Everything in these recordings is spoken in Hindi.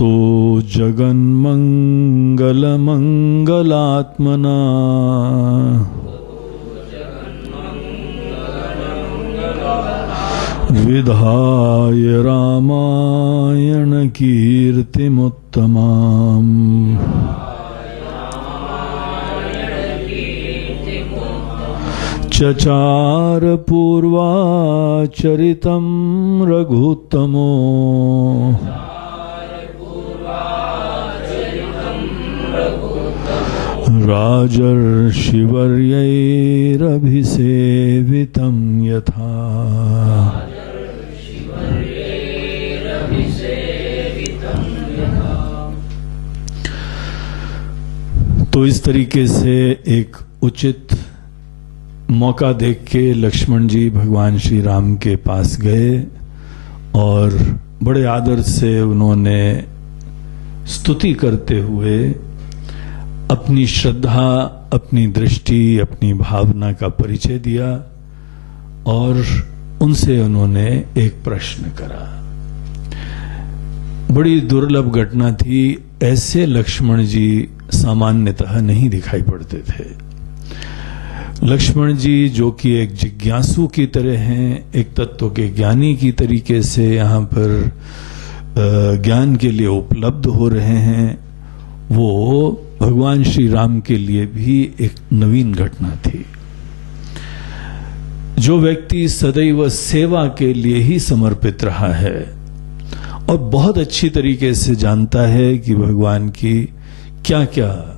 ततो जगन्मंगलमंगलात्मना विधाय रामायण कीर्तिमुत्तमाम् चचार पूर्वाचरितं रघुत्तमो राजर्षिवर्यैरभिसेवितं यथा। तो इस तरीके से एक उचित मौका देख के लक्ष्मण जी भगवान श्री राम के पास गए और बड़े आदर से उन्होंने स्तुति करते हुए अपनी श्रद्धा, अपनी दृष्टि, अपनी भावना का परिचय दिया और उनसे उन्होंने एक प्रश्न करा। बड़ी दुर्लभ घटना थी, ऐसे लक्ष्मण जी सामान्यतः नहीं दिखाई पड़ते थे। लक्ष्मण जी जो कि एक जिज्ञासु की तरह हैं, एक तत्व के ज्ञानी की तरीके से यहाँ पर ज्ञान के लिए उपलब्ध हो रहे हैं, वो भगवान श्री राम के लिए भी एक नवीन घटना थी। जो व्यक्ति सदैव सेवा के लिए ही समर्पित रहा है और बहुत अच्छी तरीके से जानता है कि भगवान की क्या क्या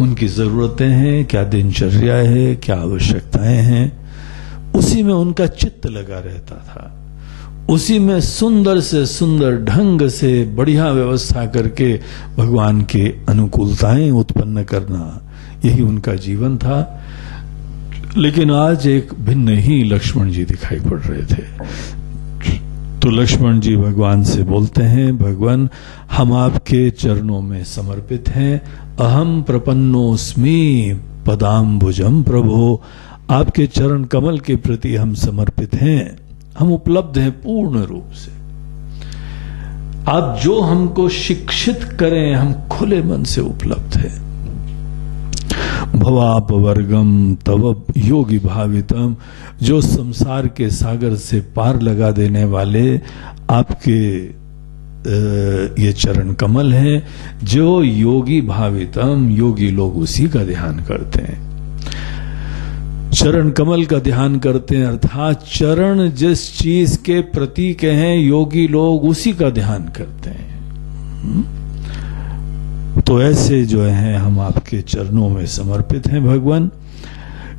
उनकी जरूरतें हैं, क्या दिनचर्या है, क्या आवश्यकताएं हैं, उसी में उनका चित्त लगा रहता था। उसी में सुंदर से सुंदर ढंग से बढ़िया व्यवस्था करके भगवान के अनुकूलताएं उत्पन्न करना, यही उनका जीवन था। लेकिन आज एक भिन्न ही लक्ष्मण जी दिखाई पड़ रहे थे। तो लक्ष्मण जी भगवान से बोलते हैं, भगवान हम आपके चरणों में समर्पित हैं। अहम प्रपन्नोस्मि पदाम्बुजम प्रभो, आपके चरण कमल के प्रति हम समर्पित हैं, हम उपलब्ध हैं पूर्ण रूप से। आप जो हमको शिक्षित करें हम खुले मन से उपलब्ध हैं। भवापवर्गम तव योगी भावितम, जो संसार के सागर से पार लगा देने वाले आपके ये चरण कमल हैं। जो योगी भावितम, योगी लोग उसी का ध्यान करते हैं, चरण कमल का ध्यान करते हैं, अर्थात चरण जिस चीज के प्रतीक हैं योगी लोग उसी का ध्यान करते हैं। तो ऐसे जो हैं हम आपके चरणों में समर्पित हैं भगवान।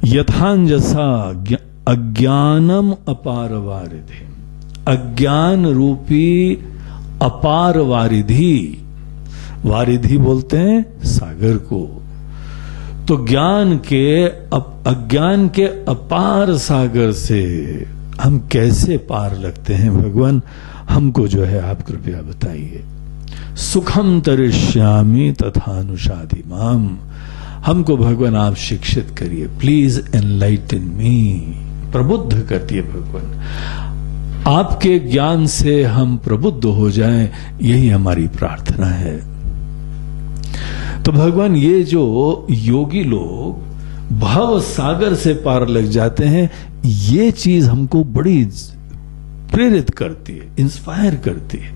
यथांजसा अज्ञानम अपार वारिधि, अज्ञान रूपी अपार वारिधि, वारिधि बोलते हैं सागर को। तो ज्ञान के अज्ञान के अपार सागर से हम कैसे पार लगते हैं भगवान, हमको जो है आप कृपया बताइए। सुखम तरिष्यामि तथानुशाधि माम, हमको भगवान आप शिक्षित करिए, प्लीज एनलाइटन मी, प्रबुद्ध करती है भगवान। आपके ज्ञान से हम प्रबुद्ध हो जाएं, यही हमारी प्रार्थना है। तो भगवान ये जो योगी लोग भव सागर से पार लग जाते हैं, ये चीज हमको बड़ी प्रेरित करती है, इंस्पायर करती है।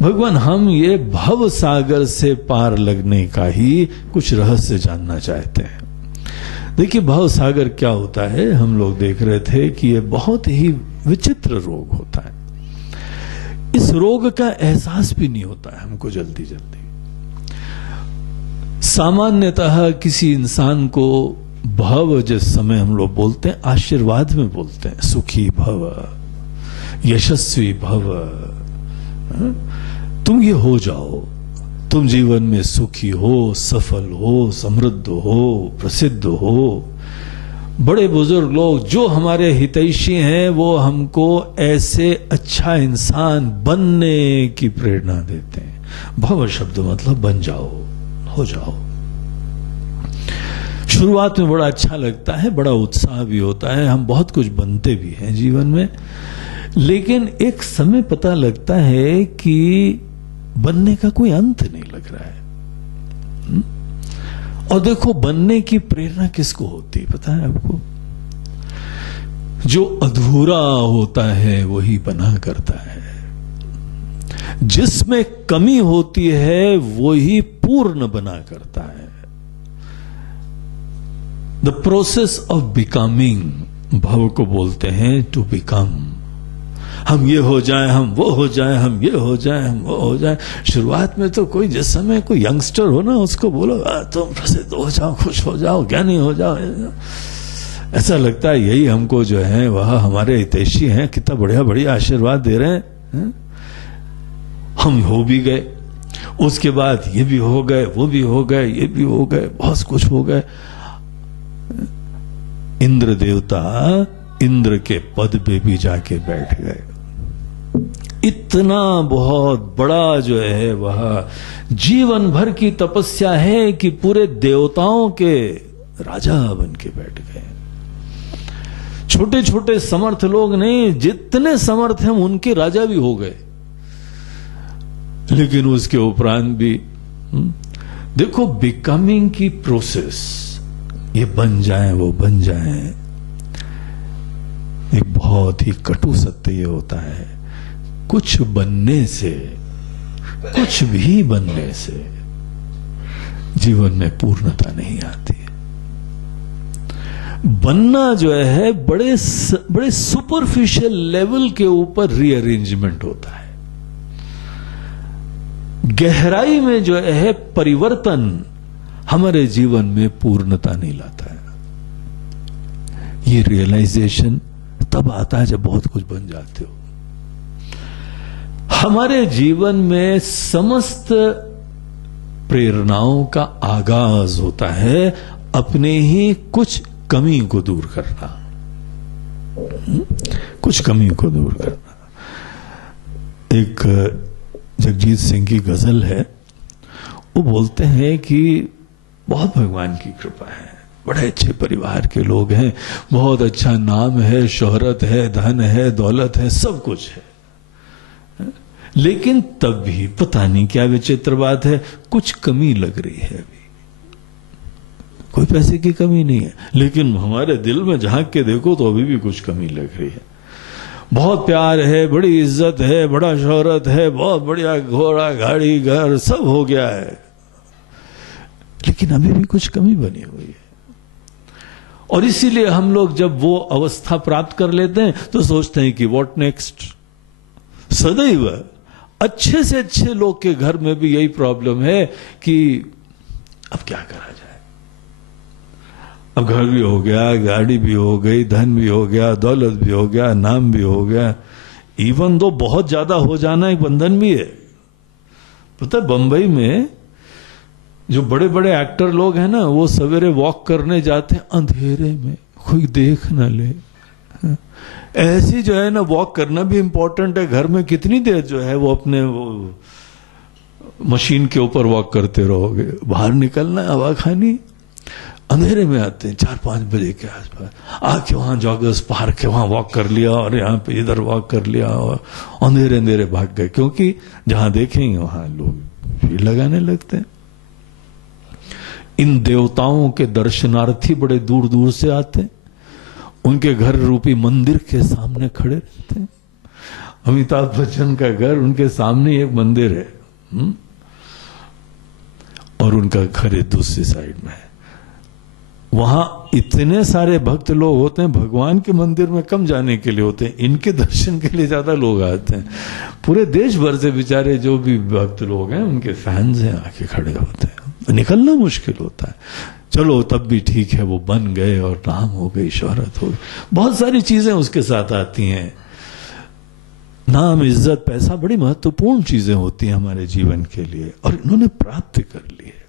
भगवान हम ये भव सागर से पार लगने का ही कुछ रहस्य जानना चाहते हैं। देखिए भव सागर क्या होता है, हम लोग देख रहे थे कि ये बहुत ही विचित्र रोग होता है। इस रोग का एहसास भी नहीं होता है हमको जल्दी जल्दी। सामान्यतः किसी इंसान को भव जिस समय हम लोग बोलते हैं आशीर्वाद में बोलते हैं, सुखी भव, यशस्वी भव, तुम ये हो जाओ, तुम जीवन में सुखी हो, सफल हो, समृद्ध हो, प्रसिद्ध हो। बड़े बुजुर्ग लोग जो हमारे हितैषी हैं वो हमको ऐसे अच्छा इंसान बनने की प्रेरणा देते हैं। भव शब्द मतलब बन जाओ, हो जाओ। शुरुआत में बड़ा अच्छा लगता है, बड़ा उत्साह भी होता है, हम बहुत कुछ बनते भी हैं जीवन में। लेकिन एक समय पता लगता है कि बनने का कोई अंत नहीं लग रहा है। और देखो, बनने की प्रेरणा किसको होती है पता है आपको? जो अधूरा होता है वही बना करता है, जिसमें कमी होती है वही पूर्ण बना करता है। द प्रोसेस ऑफ बिकमिंग भव को बोलते हैं टू बिकम। हम ये हो जाए, हम वो हो जाए, हम ये हो जाए, हम वो हो जाए। शुरुआत में तो कोई, जिस समय कोई यंगस्टर हो ना, उसको बोलो तुम प्रसिद्ध हो जाओ, खुश हो जाओ, ज्ञानी हो जाओ, ऐसा लगता है यही हमको जो है वह हमारे हितैषी हैं, कितना बढ़िया बढ़िया आशीर्वाद दे रहे हैं। हम हो भी गए, उसके बाद ये भी हो गए, वो भी हो गए, ये भी हो गए, बहुत कुछ हो गए। इंद्र देवता इंद्र के पद पे भी जाके बैठ गए। इतना बहुत बड़ा जो है वह जीवन भर की तपस्या है कि पूरे देवताओं के राजा बन के बैठ गए। छोटे छोटे समर्थ लोग नहीं, जितने समर्थ हैं उनके राजा भी हो गए। लेकिन उसके उपरांत भी देखो, बिकमिंग की प्रोसेस, ये बन जाए वो बन जाए, एक बहुत ही कटु सत्य ये होता है, कुछ बनने से, कुछ भी बनने से जीवन में पूर्णता नहीं आती है। बनना जो है बड़े सुपरफिशियल लेवल के ऊपर रीअरेंजमेंट होता है। गहराई में जो है परिवर्तन हमारे जीवन में पूर्णता नहीं लाता है। ये रियलाइजेशन तब आता है जब बहुत कुछ बन जाते हो। हमारे जीवन में समस्त प्रेरणाओं का आगाज होता है अपने ही कुछ कमी को दूर करना, कुछ कमी को दूर करना। एक जगजीत सिंह की गजल है, वो बोलते हैं कि बहुत भगवान की कृपा है, बड़े अच्छे परिवार के लोग हैं, बहुत अच्छा नाम है, शोहरत है, धन है, दौलत है, सब कुछ है, लेकिन तब भी पता नहीं क्या विचित्र बात है, कुछ कमी लग रही है। अभी कोई पैसे की कमी नहीं है, लेकिन हमारे दिल में झांक के देखो तो अभी भी कुछ कमी लग रही है। बहुत प्यार है, बड़ी इज्जत है, बड़ा शोहरत है, बहुत बढ़िया घोड़ा गाड़ी घर सब हो गया है, लेकिन अभी भी कुछ कमी बनी हुई है। और इसीलिए हम लोग जब वो अवस्था प्राप्त कर लेते हैं तो सोचते हैं कि व्हाट नेक्स्ट। सदैव अच्छे से अच्छे लोग के घर में भी यही प्रॉब्लम है कि अब क्या करा जाए। अब घर भी हो गया, गाड़ी भी हो गई, धन भी हो गया, दौलत भी हो गया, नाम भी हो गया, इवन दो बहुत ज्यादा हो जाना एक बंधन भी है। पता है बंबई में जो बड़े बड़े एक्टर लोग हैं ना, वो सवेरे वॉक करने जाते हैं अंधेरे में, कोई देख ना ले। ऐसी जो है ना, वॉक करना भी इंपॉर्टेंट है। घर में कितनी देर जो है वो अपने वो मशीन के ऊपर वॉक करते रहोगे, बाहर निकलना है, हवा खानी। अंधेरे में आते हैं 4-5 बजे के आसपास, आके वहां जॉगर्स पार्क है, वहां वॉक कर लिया और यहाँ पे इधर वॉक कर लिया और अंधेरे अंधेरे भाग गए, क्योंकि जहां देखेंगे वहां लोग भीड़ लगाने लगते हैं। इन देवताओं के दर्शनार्थी बड़े दूर दूर से आते हैं, उनके घर रूपी मंदिर के सामने खड़े रहते हैं। अमिताभ बच्चन का घर, उनके सामने एक मंदिर है और उनका घर दूसरी साइड में है। वहां इतने सारे भक्त लोग होते हैं, भगवान के मंदिर में कम जाने के लिए होते हैं, इनके दर्शन के लिए ज्यादा लोग आते हैं। पूरे देश भर से बेचारे जो भी भक्त लोग हैं उनके फैंस हैं, आके खड़े होते हैं। निकलना मुश्किल होता है। चलो तब भी ठीक है, वो बन गए और नाम हो गई, शोहरत हो गई, बहुत सारी चीजें उसके साथ आती हैं। नाम, इज्जत, पैसा बड़ी महत्वपूर्ण चीजें होती हैं हमारे जीवन के लिए, और इन्होंने प्राप्त कर ली है।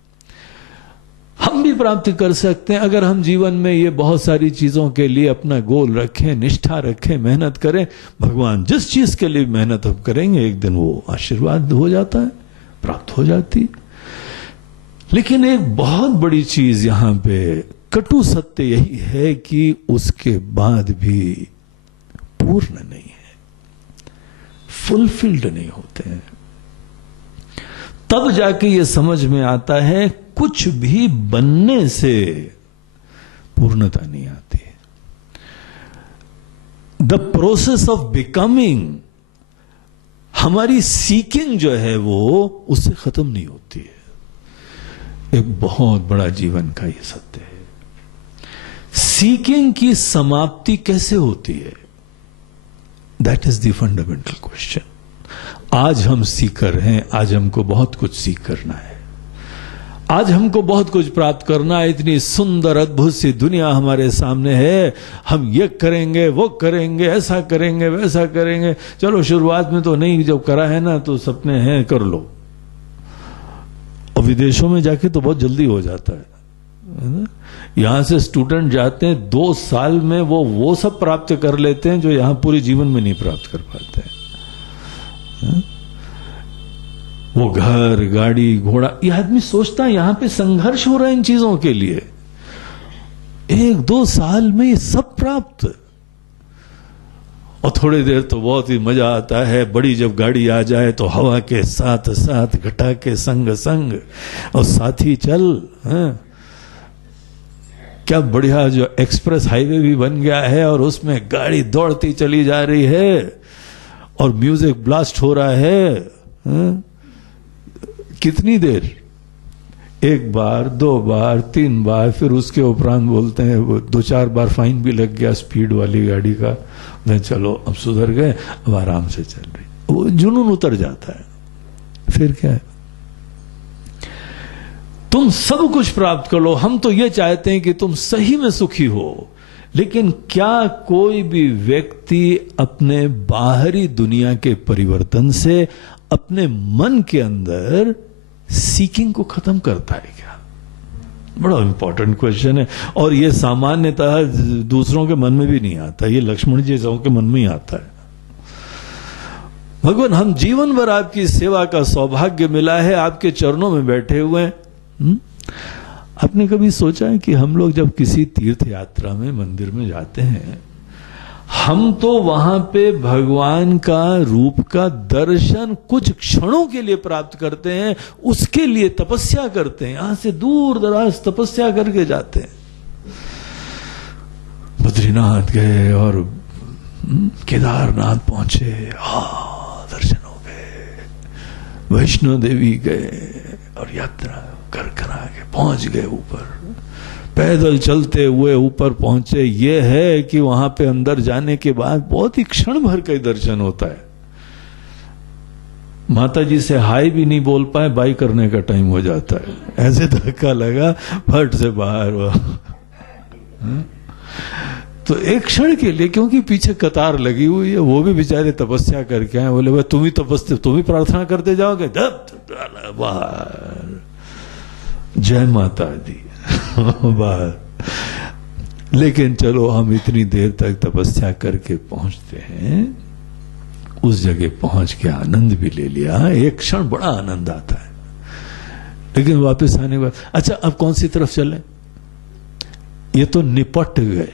हम भी प्राप्त कर सकते हैं अगर हम जीवन में ये बहुत सारी चीजों के लिए अपना गोल रखें, निष्ठा रखें, मेहनत करें। भगवान जिस चीज के लिए मेहनत हम करेंगे, एक दिन वो आशीर्वाद हो जाता है, प्राप्त हो जाती है। लेकिन एक बहुत बड़ी चीज यहां पे कटु सत्य यही है कि उसके बाद भी पूर्ण नहीं है, फुलफिल्ड नहीं होते हैं। तब जाके ये समझ में आता है कुछ भी बनने से पूर्णता नहीं आती है। द प्रोसेस ऑफ बिकमिंग, हमारी सीकिंग जो है वो उससे खत्म नहीं होती है। एक बहुत बड़ा जीवन का ये सत्य है। सीकिंग की समाप्ति कैसे होती है? That is the fundamental question. आज हम सीकर हैं, आज हमको बहुत कुछ सीख करना है, आज हमको बहुत कुछ प्राप्त करना है। इतनी सुंदर अद्भुत सी दुनिया हमारे सामने है, हम ये करेंगे वो करेंगे, ऐसा करेंगे वैसा करेंगे। चलो शुरुआत में तो नहीं, जब करा है ना तो सपने हैं, कर लो। और विदेशों में जाके तो बहुत जल्दी हो जाता है ना? यहां से स्टूडेंट जाते हैं 2 साल में वो सब प्राप्त कर लेते हैं जो यहां पूरे जीवन में नहीं प्राप्त कर पाते हैं। वो घर, गाड़ी, घोड़ा, ये आदमी सोचता है यहां पे संघर्ष हो रहा है इन चीजों के लिए, 1-2 साल में ये सब प्राप्त। और थोड़ी देर तो बहुत ही मजा आता है, बड़ी जब गाड़ी आ जाए तो हवा के साथ साथ, घटा के संग संग, और साथी चल। क्या बढ़िया जो एक्सप्रेस हाईवे भी बन गया है और उसमें गाड़ी दौड़ती चली जा रही है और म्यूजिक ब्लास्ट हो रहा है। कितनी देर? 1 बार, 2 बार, 3 बार, फिर उसके उपरांत बोलते हैं वो 2-4 बार फाइन भी लग गया स्पीड वाली गाड़ी का। नहीं, चलो अब सुधर गए, अब आराम से चल रही। वो जुनून उतर जाता है। फिर क्या है? तुम सब कुछ प्राप्त कर लो, हम तो ये चाहते हैं कि तुम सही में सुखी हो। लेकिन क्या कोई भी व्यक्ति अपने बाहरी दुनिया के परिवर्तन से अपने मन के अंदर सीकिंग को खत्म करता है क्या? बड़ा इंपॉर्टेंट क्वेश्चन है। और ये सामान्यतः दूसरों के मन में भी नहीं आता, ये लक्ष्मण जी के मन में ही आता है। भगवान, हम जीवन भर आपकी सेवा का सौभाग्य मिला है, आपके चरणों में बैठे हुए हैं। आपने कभी सोचा है कि हम लोग जब किसी तीर्थ यात्रा में, मंदिर में जाते हैं, हम तो वहां पे भगवान का रूप का दर्शन कुछ क्षणों के लिए प्राप्त करते हैं, उसके लिए तपस्या करते हैं, यहां से दूर दराज तपस्या करके जाते हैं। बद्रीनाथ गए और केदारनाथ पहुंचे, दर्शन हो गए। वैष्णो देवी गए और यात्रा कर के पहुंच गए ऊपर, पैदल चलते हुए ऊपर पहुंचे। ये है कि वहां पे अंदर जाने के बाद बहुत ही क्षण भर का दर्शन होता है। माता जी से हाय भी नहीं बोल पाए, बाई करने का टाइम हो जाता है। ऐसे धक्का लगा, फट से बाहर हुआ। तो एक क्षण के लिए, क्योंकि पीछे कतार लगी हुई है, वो भी बेचारे तपस्या करके आए। बोले भाई तुम ही प्रार्थना करते जाओगे, बाहर। जय माता दी। बाहर। लेकिन चलो, हम इतनी देर तक तपस्या करके पहुंचते हैं, उस जगह पहुंच के आनंद भी ले लिया। एक क्षण बड़ा आनंद आता है, लेकिन वापस आने के बाद अच्छा अब कौन सी तरफ चले? ये तो निपट गए।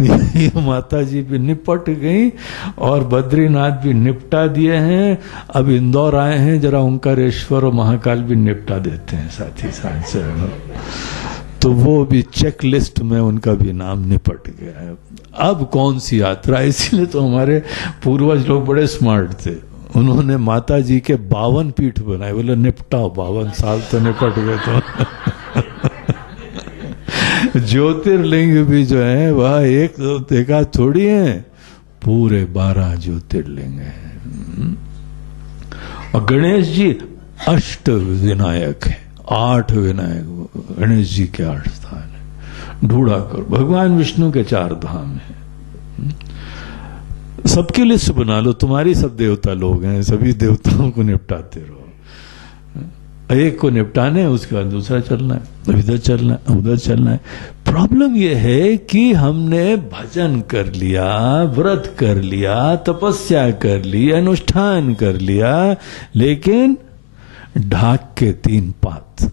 ये माता जी भी निपट गई और बद्रीनाथ भी निपटा दिए हैं। अब इंदौर आए हैं, जरा ओंकारेश्वर और महाकाल भी निपटा देते हैं साथ ही साथ से। तो वो भी चेक लिस्ट में उनका भी नाम निपट गया है। अब कौन सी यात्रा? इसीलिए तो हमारे पूर्वज लोग बड़े स्मार्ट थे, उन्होंने माता जी के 52 पीठ बनाए। बोले निपटाओ, 52 साल तो निपट गए। तो ज्योतिर्लिंग भी जो है वह एक थोड़ी है, पूरे 12 ज्योतिर्लिंग है। और गणेश जी 8 विनायक है, 8 विनायक गणेश जी के 8 स्थान है। ढूंढा करो। भगवान विष्णु के 4 धाम है। सबकी लिस्ट बना लो, तुम्हारी सब देवता लोग हैं, सभी देवताओं को निपटाते रहो। एक को निपटाने, उसके बाद दूसरा चलना है, इधर चलना है, उधर चलना है। प्रॉब्लम यह है कि हमने भजन कर लिया, व्रत कर लिया, तपस्या कर ली, अनुष्ठान कर लिया, लेकिन ढाक के 3 पात।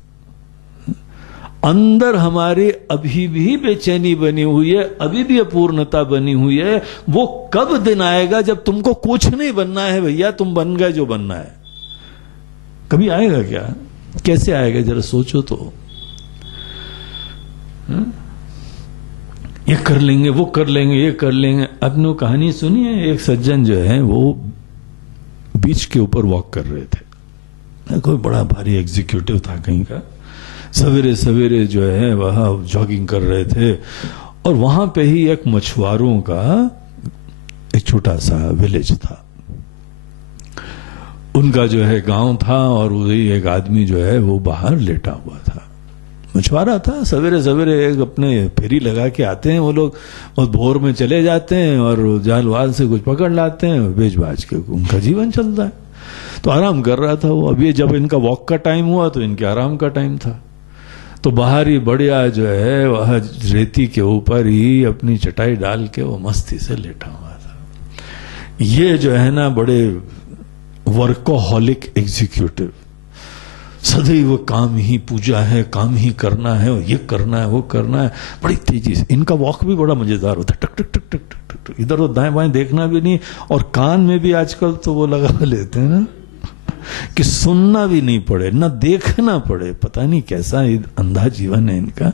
अंदर हमारी अभी भी बेचैनी बनी हुई है, अभी भी अपूर्णता बनी हुई है। वो कब दिन आएगा जब तुमको कुछ नहीं बनना है भैया, तुम बन गए जो बनना है। कभी आएगा क्या? कैसे आएगा जरा सोचो तो। ये कर लेंगे, वो कर लेंगे, ये कर लेंगे। आपने वो कहानी सुनी है, एक सज्जन जो है वो बीच के ऊपर वॉक कर रहे थे, कोई बड़ा भारी एग्जीक्यूटिव था कहीं का, सवेरे सवेरे जो है वह जॉगिंग कर रहे थे, और वहां पे ही एक मछुआरों का एक छोटा सा विलेज था, उनका जो है गांव था, और वही एक आदमी जो है वो बाहर लेटा हुआ था, मछुआरा था। सवेरे सवेरे एक अपने फेरी लगा के आते हैं वो लोग, और भोर में चले जाते हैं और जाल वाल से कुछ पकड़ लाते हैं, बेच बाज के उनका जीवन चलता है। तो आराम कर रहा था वो। अभी जब इनका वॉक का टाइम हुआ तो इनके आराम का टाइम था, तो बाहर ही बढ़िया जो है वह रेती के ऊपर ही अपनी चटाई डाल के वो मस्ती से लेटा हुआ था। ये जो है ना बड़े वर्कोहॉलिक एग्जीक्यूटिव, सदैव काम ही पूजा है, काम ही करना है, और ये करना है, वो करना है, बड़ी तेजी से। इनका वॉक भी बड़ा मजेदार होता है, टक टक टक टक टक टक, इधर उधर दाएं बाएं देखना भी नहीं, और कान में भी आजकल तो वो लगा लेते हैं ना कि सुनना भी नहीं पड़े, ना देखना पड़े। पता नहीं कैसा अंधा जीवन है इनका।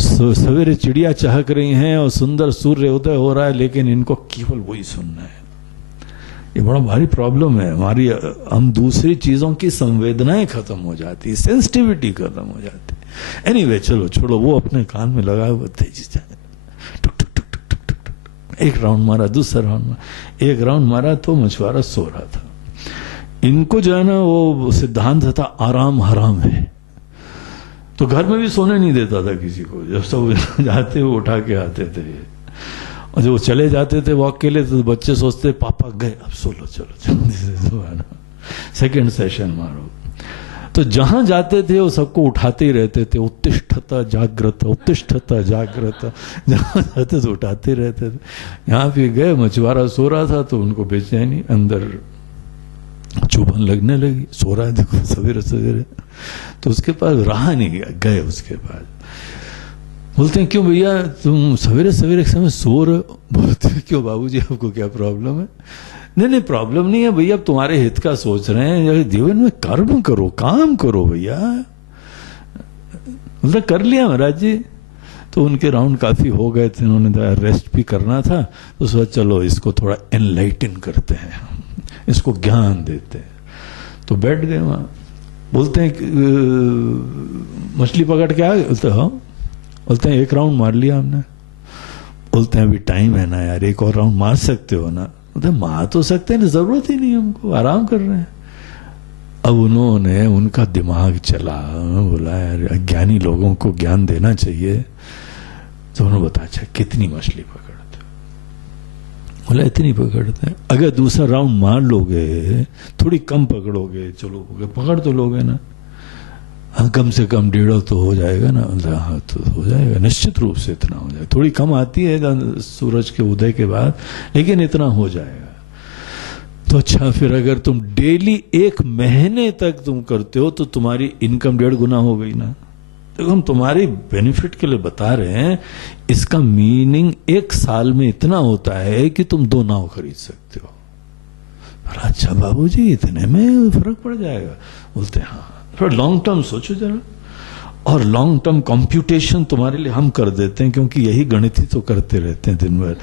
सवेरे चिड़िया चहक रही हैं और सुंदर सूर्य उदय हो रहा है, लेकिन इनको केवल वही सुनना है। ये बड़ा भारी प्रॉब्लम है हमारी। हम दूसरी चीजों की संवेदनाएं खत्म हो जाती, सेंसिटिविटी खत्म हो जाती। एनीवे चलो छोड़ो, वो अपने कान में लगा हुआ तेजी से टुक टुक टुक टुक टुक टुक, एक राउंड मारा, दूसरा राउंड मारा, एक राउंड मारा तो मछुआरा सो रहा था। इनको जो है ना वो सिद्धांत था आराम हराम है, तो घर में भी सोने नहीं देता था किसी को। जब सब जाते वो उठा के आते थे, और जब वो चले जाते थे वॉक के लिए तो बच्चे सोचते पापा गए, अब सो लो, चलो चलो सेकेंड सेशन मारो। तो जहां जाते थे वो सबको उठाते ही रहते थे, उत्तिष्ठता जागृत, उत्तिष्ठता जागृत, जहां जाते थे उठाते रहते थे। यहाँ पे गए, मछुआरा सो रहा था तो उनको बेचैनी, अंदर चुभन लगने लगी, सो रहा है देखो सवेरे सवेरे। तो उसके पास रहा नहीं, गए उसके पास। बोलते हैं क्यों भैया तुम सवेरे सवेरे समय सो रहे हो? बोलते हैं क्यों बाबूजी आपको क्या प्रॉब्लम है? नहीं नहीं प्रॉब्लम नहीं है भैया, अब तुम्हारे हित का सोच रहे हैं, जीवन में कर्म करो, काम करो भैया। बोलते कर लिया महाराज जी। तो उनके राउंड काफी हो गए थे, उन्होंने रेस्ट भी करना था, तो सोचा चलो इसको थोड़ा एनलाइटन करते हैं, इसको ज्ञान देते हैं। तो बैठ गए वहां। बोलते हैं मछली पकड़ के आ गए? बोलते हाँ। बोलते हैं एक राउंड मार लिया हमने। बोलते हैं अभी टाइम है ना यार, एक और राउंड मार सकते हो ना? बोलते हैं मार तो सकते हैं, जरूरत ही नहीं, हमको आराम कर रहे हैं। अब उन्होंने, उनका दिमाग चला, बोला यार अज्ञानी लोगों को ज्ञान देना चाहिए। तो उन्होंने बताया अच्छा कितनी मछली पकड़ते हो? बोला इतनी पकड़ते हैं। अगर दूसरा राउंड मार लोगे, थोड़ी कम पकड़ोगे, चलो पकड़ तो लोगे ना? हाँ कम से कम 1.5 तो हो जाएगा ना? हाँ तो हो जाएगा, निश्चित रूप से इतना हो जाएगा। थोड़ी कम आती है सूरज के उदय के बाद, लेकिन इतना हो जाएगा। तो अच्छा फिर अगर तुम डेली 1 महीने तक तुम करते हो तो तुम्हारी इनकम 1.5 गुना हो गई ना। तो हम तुम्हारी बेनिफिट के लिए बता रहे हैं, इसका मीनिंग 1 साल में इतना होता है कि तुम 2 नाव खरीद सकते हो। अच्छा बाबूजी इतने में फर्क पड़ जाएगा? बोलते हैं हाँ। थोड़ा लॉन्ग टर्म सोचो जरा, और लॉन्ग टर्म कंप्यूटेशन तुम्हारे लिए हम कर देते हैं, क्योंकि यही गणित ही तो करते रहते हैं दिन भर।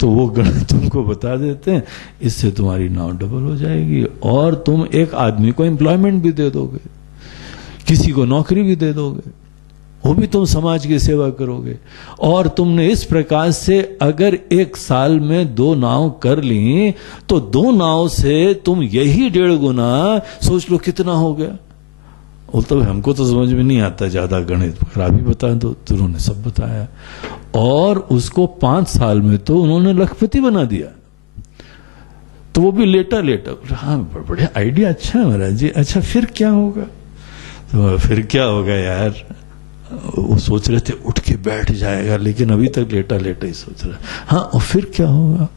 तो वो गणित तुमको बता देते हैं, इससे तुम्हारी नाव डबल हो जाएगी, और तुम एक आदमी को एम्प्लॉयमेंट भी दे दोगे, किसी को नौकरी भी दे दोगे, वो भी तुम समाज की सेवा करोगे। और तुमने इस प्रकार से अगर 1 साल में 2 नाव कर ली, तो 2 नाव से तुम यही 1.5 गुना, सोच लो कितना हो गया। तो हमको तो समझ में नहीं आता ज्यादा गणित, खराबी बता दो। तो उन्होंने सब बताया, और उसको 5 साल में तो उन्होंने लखपति बना दिया। तो वो भी लेटा लेटा, हाँ बड़े आइडिया, अच्छा है महाराज जी। अच्छा फिर क्या होगा? तो फिर क्या होगा यार, वो सोच रहे थे उठ के बैठ जाएगा, लेकिन अभी तक लेटा लेटा ही सोच रहा है। हाँ और फिर क्या होगा?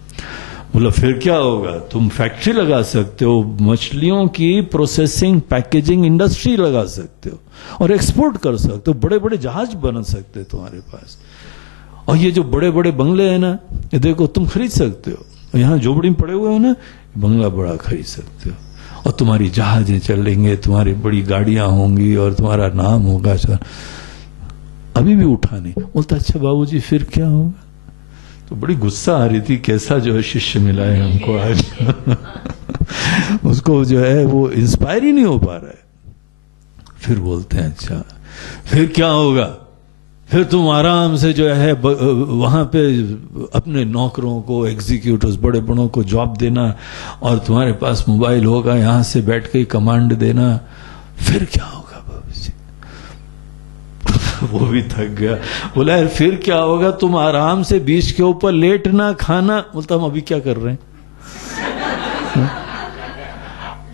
बोला फिर क्या होगा, तुम फैक्ट्री लगा सकते हो, मछलियों की प्रोसेसिंग पैकेजिंग इंडस्ट्री लगा सकते हो, और एक्सपोर्ट कर सकते हो, बड़े बड़े जहाज बना सकते हो तुम्हारे पास। और ये जो बड़े बड़े बंगले हैं ना, ये देखो तुम खरीद सकते हो। यहाँ झोपड़ी में पड़े हुए हो ना, बंगला बड़ा खरीद सकते हो। और तुम्हारी जहाजें चलेंगे, तुम्हारी बड़ी गाड़ियां होंगी और तुम्हारा नाम होगा। सर अभी भी उठा नहीं। बोलता अच्छा बाबूजी फिर क्या होगा? तो बड़ी गुस्सा आ रही थी, कैसा जो है शिष्य मिला है हमको आज। उसको जो है वो इंस्पायर ही नहीं हो पा रहा है। फिर बोलते हैं अच्छा फिर क्या होगा? फिर तुम आराम से जो है वहां पे अपने नौकरों को, एग्जीक्यूटिव्स, बड़े बड़ों को जॉब देना और तुम्हारे पास मोबाइल होगा, यहां से बैठ के कमांड देना। फिर क्या होगा बाबूजी? वो भी थक गया। बोला यार फिर क्या होगा? तुम आराम से बीच के ऊपर लेटना, खाना। बोलता हम अभी क्या कर रहे हैं?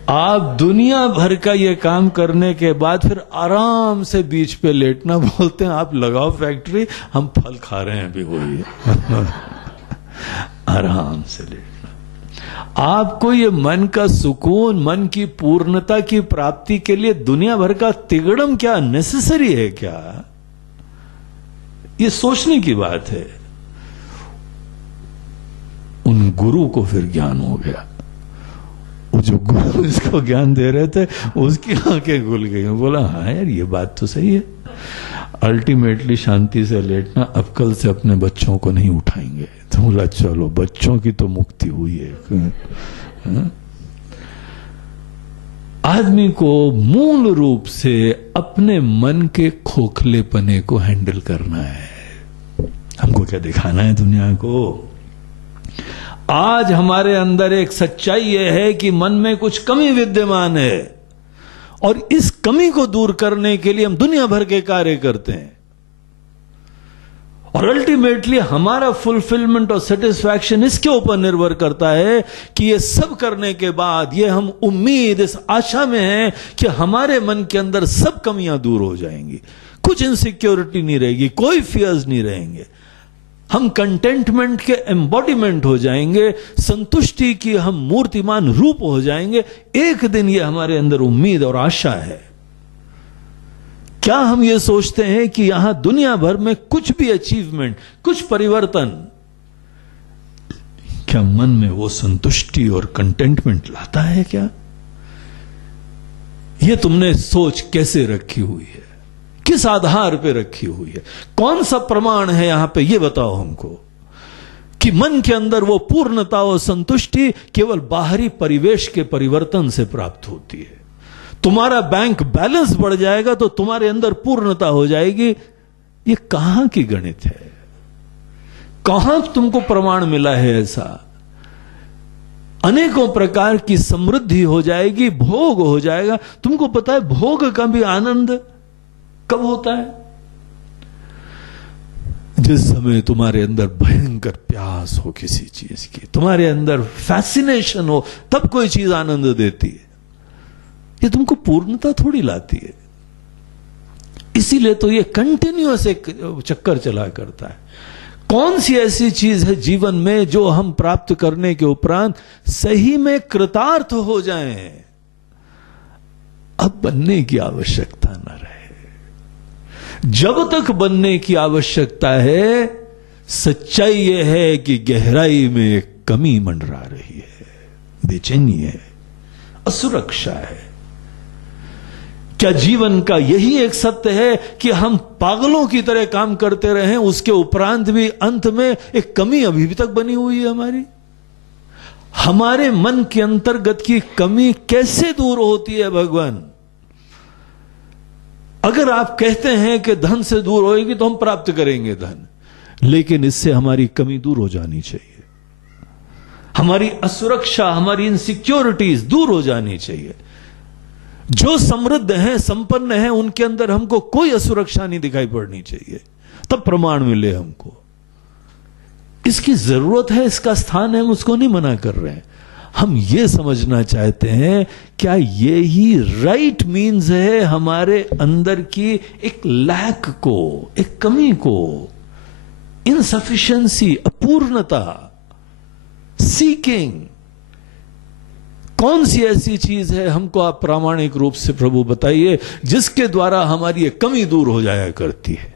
आप दुनिया भर का ये काम करने के बाद फिर आराम से बीच पे लेटना। बोलते हैं आप लगाओ फैक्ट्री, हम फल खा रहे हैं अभी वही। आराम से लेटना। आपको ये मन का सुकून, मन की पूर्णता की प्राप्ति के लिए दुनिया भर का तिगड़म क्या नेसेसरी है क्या? ये सोचने की बात है। उन गुरु को फिर ज्ञान हो गया। वो जो गुरु इसको ज्ञान दे रहे थे उसकी आंखें खुल गई। बोला हाँ यार ये बात तो सही है। अल्टीमेटली शांति से लेटना। अब कल से अपने बच्चों को नहीं उठाएंगे। तो बोला चलो बच्चों की तो मुक्ति हुई है। आदमी को मूल रूप से अपने मन के खोखलेपने को हैंडल करना है। हमको क्या दिखाना है दुनिया को? आज हमारे अंदर एक सच्चाई यह है कि मन में कुछ कमी विद्यमान है और इस कमी को दूर करने के लिए हम दुनिया भर के कार्य करते हैं और अल्टीमेटली हमारा फुलफिलमेंट और सेटिस्फैक्शन इसके ऊपर निर्भर करता है कि ये सब करने के बाद ये हम उम्मीद, इस आशा में हैं कि हमारे मन के अंदर सब कमियां दूर हो जाएंगी, कुछ इनसिक्योरिटी नहीं रहेगी, कोई फियर्स नहीं रहेंगे, हम कंटेंटमेंट के एम्बॉडीमेंट हो जाएंगे, संतुष्टि की हम मूर्तिमान रूप हो जाएंगे। एक दिन ये हमारे अंदर उम्मीद और आशा है। क्या हम ये सोचते हैं कि यहां दुनिया भर में कुछ भी अचीवमेंट, कुछ परिवर्तन, क्या मन में वो संतुष्टि और कंटेंटमेंट लाता है क्या? ये तुमने सोच कैसे रखी हुई है? किस आधार पे रखी हुई है? कौन सा प्रमाण है यहां पे? ये बताओ हमको कि मन के अंदर वो पूर्णता और संतुष्टि केवल बाहरी परिवेश के परिवर्तन से प्राप्त होती है। तुम्हारा बैंक बैलेंस बढ़ जाएगा तो तुम्हारे अंदर पूर्णता हो जाएगी। ये कहां की गणित है? कहां तुमको प्रमाण मिला है ऐसा? अनेकों प्रकार की समृद्धि हो जाएगी, भोग हो जाएगा। तुमको पता है भोग का भी आनंद कब होता है? जिस समय तुम्हारे अंदर भयंकर प्यास हो किसी चीज की, तुम्हारे अंदर फैसिनेशन हो, तब कोई चीज आनंद देती है। ये तुमको पूर्णता थोड़ी लाती है। इसीलिए तो ये कंटिन्यूअस एक चक्कर चला करता है। कौन सी ऐसी चीज है जीवन में जो हम प्राप्त करने के उपरांत सही में कृतार्थ हो जाएं, अब बनने की आवश्यकता न रहे। जब तक बनने की आवश्यकता है, सच्चाई यह है कि गहराई में कमी मंडरा रही है, बेचैनी है, असुरक्षा है। क्या जीवन का यही एक सत्य है कि हम पागलों की तरह काम करते रहे, उसके उपरांत भी अंत में एक कमी अभी भी तक बनी हुई है हमारी? हमारे मन के अंतर्गत की कमी कैसे दूर होती है भगवान? अगर आप कहते हैं कि धन से दूर होएगी तो हम प्राप्त करेंगे धन, लेकिन इससे हमारी कमी दूर हो जानी चाहिए, हमारी असुरक्षा, हमारी इनसिक्योरिटीज दूर हो जानी चाहिए। जो समृद्ध हैं, संपन्न हैं, उनके अंदर हमको कोई असुरक्षा नहीं दिखाई पड़नी चाहिए, तब प्रमाण मिले हमको। इसकी जरूरत है, इसका स्थान है, हम उसको नहीं मना कर रहे हैं। हम ये समझना चाहते हैं क्या ये ही राइट मीन्स है हमारे अंदर की एक लैक को, एक कमी को, इनसफिशिएंसी, अपूर्णता, सीकिंग। कौन सी ऐसी चीज है हमको आप प्रामाणिक रूप से प्रभु बताइए जिसके द्वारा हमारी ये कमी दूर हो जाया करती है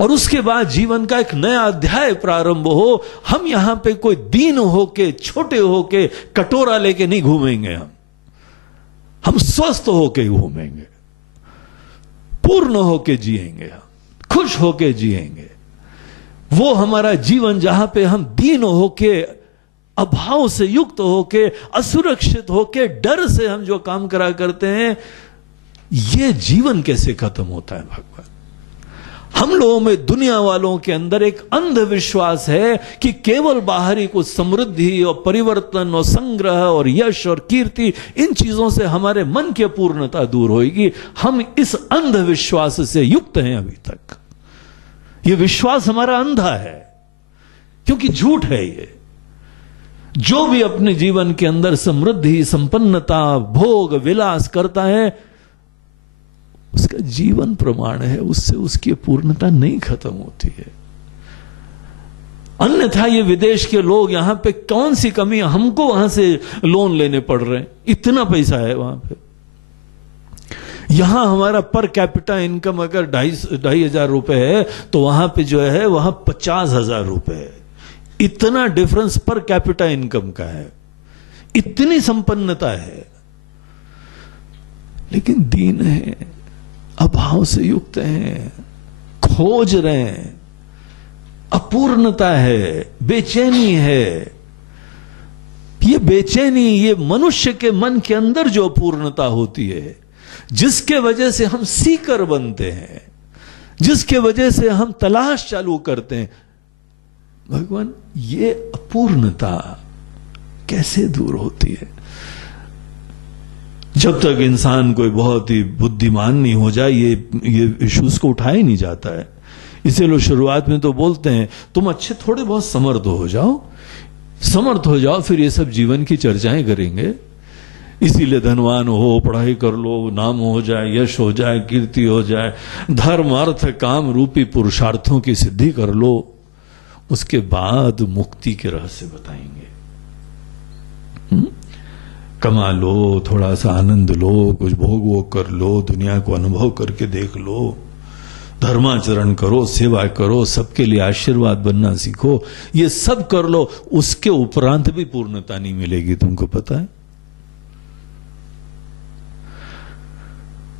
और उसके बाद जीवन का एक नया अध्याय प्रारंभ हो। हम यहां पे कोई दीन होके, छोटे होके, कटोरा लेके नहीं घूमेंगे। हम स्वस्थ होके घूमेंगे, पूर्ण होके जिएंगे, खुश होके जिएंगे। वो हमारा जीवन जहां पे हम दीन होके, अभाव से युक्त होके, असुरक्षित होके, डर से हम जो काम करा करते हैं, ये जीवन कैसे खत्म होता है भगवान? हम लोगों में, दुनिया वालों के अंदर एक अंधविश्वास है कि केवल बाहरी कुछ समृद्धि और परिवर्तन और संग्रह और यश और कीर्ति, इन चीजों से हमारे मन की पूर्णता दूर होगी। हम इस अंधविश्वास से युक्त हैं अभी तक। यह विश्वास हमारा अंधा है, क्योंकि झूठ है ये। जो भी अपने जीवन के अंदर समृद्धि, संपन्नता, भोग, विलास करता है, उसका जीवन प्रमाण है, उससे उसकी पूर्णता नहीं खत्म होती है। अन्यथा ये विदेश के लोग यहां पे कौन सी कमी, हमको वहां से लोन लेने पड़ रहे हैं, इतना पैसा है वहां पे। यहां हमारा पर कैपिटा इनकम अगर 2,500 रुपए है, तो वहां पे जो है वहां 50,000 रुपए है। इतना डिफरेंस पर कैपिटा इनकम का है, इतनी संपन्नता है। लेकिन दीन है, अभाव से युक्त हैं, खोज रहे हैं, अपूर्णता है, बेचैनी है। ये बेचैनी, ये मनुष्य के मन के अंदर जो अपूर्णता होती है, जिसके वजह से हम सीकर बनते हैं, जिसके वजह से हम तलाश चालू करते हैं, भगवान ये अपूर्णता कैसे दूर होती है? जब तक इंसान कोई बहुत ही बुद्धिमान नहीं हो जाए, ये इश्यूज को उठाया ही नहीं जाता है। इसे लोग शुरुआत में तो बोलते हैं तुम अच्छे थोड़े बहुत समर्थ हो जाओ, फिर ये सब जीवन की चर्चाएं करेंगे। इसीलिए धनवान हो, पढ़ाई कर लो, नाम हो जाए, यश हो जाए, कीर्ति हो जाए, धर्म अर्थ काम रूपी पुरुषार्थों की सिद्धि कर लो, उसके बाद मुक्ति के रहस्य बताएंगे। कमा लो, थोड़ा सा आनंद लो, कुछ भोग वोग कर लो, दुनिया को अनुभव करके देख लो, धर्माचरण करो, सेवा करो, सबके लिए आशीर्वाद बनना सीखो, ये सब कर लो, उसके उपरांत भी पूर्णता नहीं मिलेगी। तुमको पता है,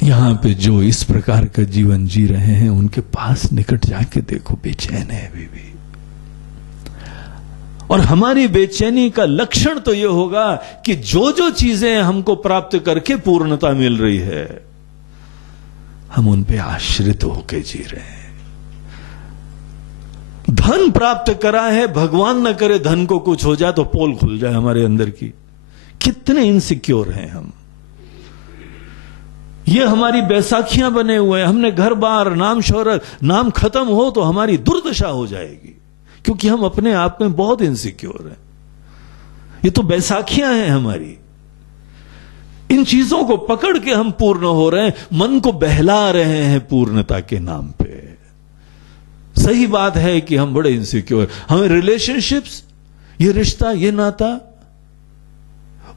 यहां पे जो इस प्रकार का जीवन जी रहे हैं, उनके पास निकट जाके देखो, बेचैन है अभी भी। और हमारी बेचैनी का लक्षण तो यह होगा कि जो जो चीजें हमको प्राप्त करके पूर्णता मिल रही है, हम उन पे आश्रित होके जी रहे हैं। धन प्राप्त करा है, भगवान न करे धन को कुछ हो जाए तो पोल खुल जाए हमारे अंदर की। कितने इनसिक्योर हैं हम। ये हमारी बैसाखियां बने हुए हैं। हमने घर बार, नाम शोहरत, नाम खत्म हो तो हमारी दुर्दशा हो जाएगी, क्योंकि हम अपने आप में बहुत इनसिक्योर हैं। ये तो बैसाखियां हैं हमारी। इन चीजों को पकड़ के हम पूर्ण हो रहे हैं, मन को बहला रहे हैं पूर्णता के नाम पे। सही बात है कि हम बड़े इनसिक्योर, हमें रिलेशनशिप्स, ये रिश्ता, ये नाता,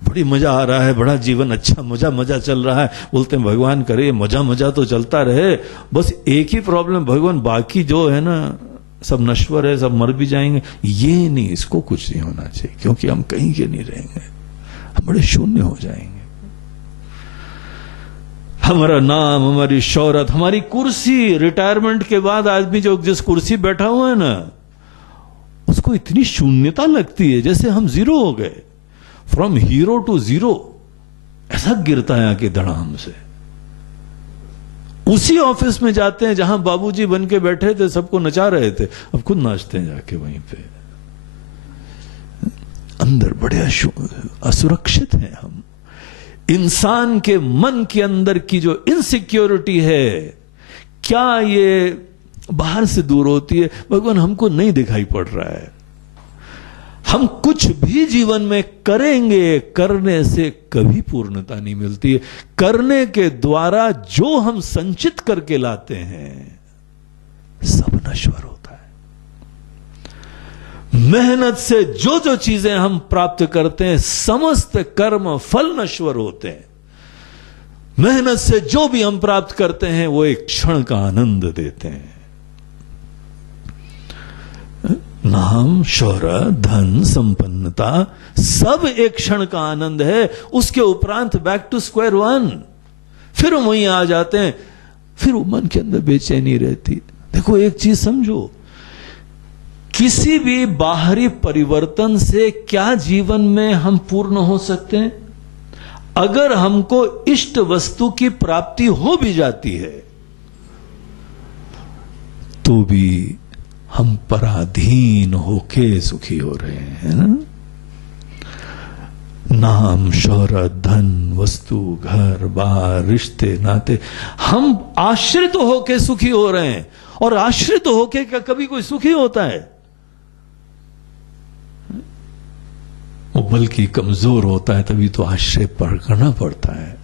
बड़ी मजा आ रहा है, बड़ा जीवन अच्छा मजा चल रहा है। बोलते हैं भगवान करे मजा तो चलता रहे, बस एक ही प्रॉब्लम भगवान, बाकी जो है ना सब नश्वर है, सब मर भी जाएंगे। ये नहीं, इसको कुछ नहीं होना चाहिए, क्योंकि हम कहीं के नहीं रहेंगे, हम बड़े शून्य हो जाएंगे। हमारा नाम, हमारी शौहरत, हमारी कुर्सी, रिटायरमेंट के बाद आदमी जो जिस कुर्सी बैठा हुआ है ना, उसको इतनी शून्यता लगती है जैसे हम जीरो हो गए, फ्रॉम हीरो टू जीरो, ऐसा गिरता है आके धड़ा हमसे। उसी ऑफिस में जाते हैं जहां बाबूजी बन के बैठे थे, सबको नचा रहे थे, अब खुद नाचते हैं जाके वहीं पे। अंदर बड़े असुरक्षित हैं हम। इंसान के मन के अंदर की जो इनसिक्योरिटी है, क्या ये बाहर से दूर होती है? भगवान हमको नहीं दिखाई पड़ रहा है। हम कुछ भी जीवन में करेंगे, करने से कभी पूर्णता नहीं मिलती है। करने के द्वारा जो हम संचित करके लाते हैं, सब नश्वर होता है। मेहनत से जो जो चीजें हम प्राप्त करते हैं, समस्त कर्म फल नश्वर होते हैं। मेहनत से जो भी हम प्राप्त करते हैं, वो एक क्षण का आनंद देते हैं। नाम, शोहरत, धन, संपन्नता सब एक क्षण का आनंद है। उसके उपरांत बैक टू स्क्वायर वन, फिर हम वहीं आ जाते हैं, फिर वो मन के अंदर बेचैनी रहती। देखो एक चीज समझो, किसी भी बाहरी परिवर्तन से क्या जीवन में हम पूर्ण हो सकते हैं? अगर हमको इष्ट वस्तु की प्राप्ति हो भी जाती है तो भी हम पराधीन होके सुखी हो रहे हैं ना। नाम, शोहरत, धन, वस्तु, घर बार, रिश्ते नाते, हम आश्रित होके सुखी हो रहे हैं। और आश्रित होके क्या कभी कोई सुखी होता है? वो बल्कि कमजोर होता है, तभी तो आश्रय करना पड़ता है।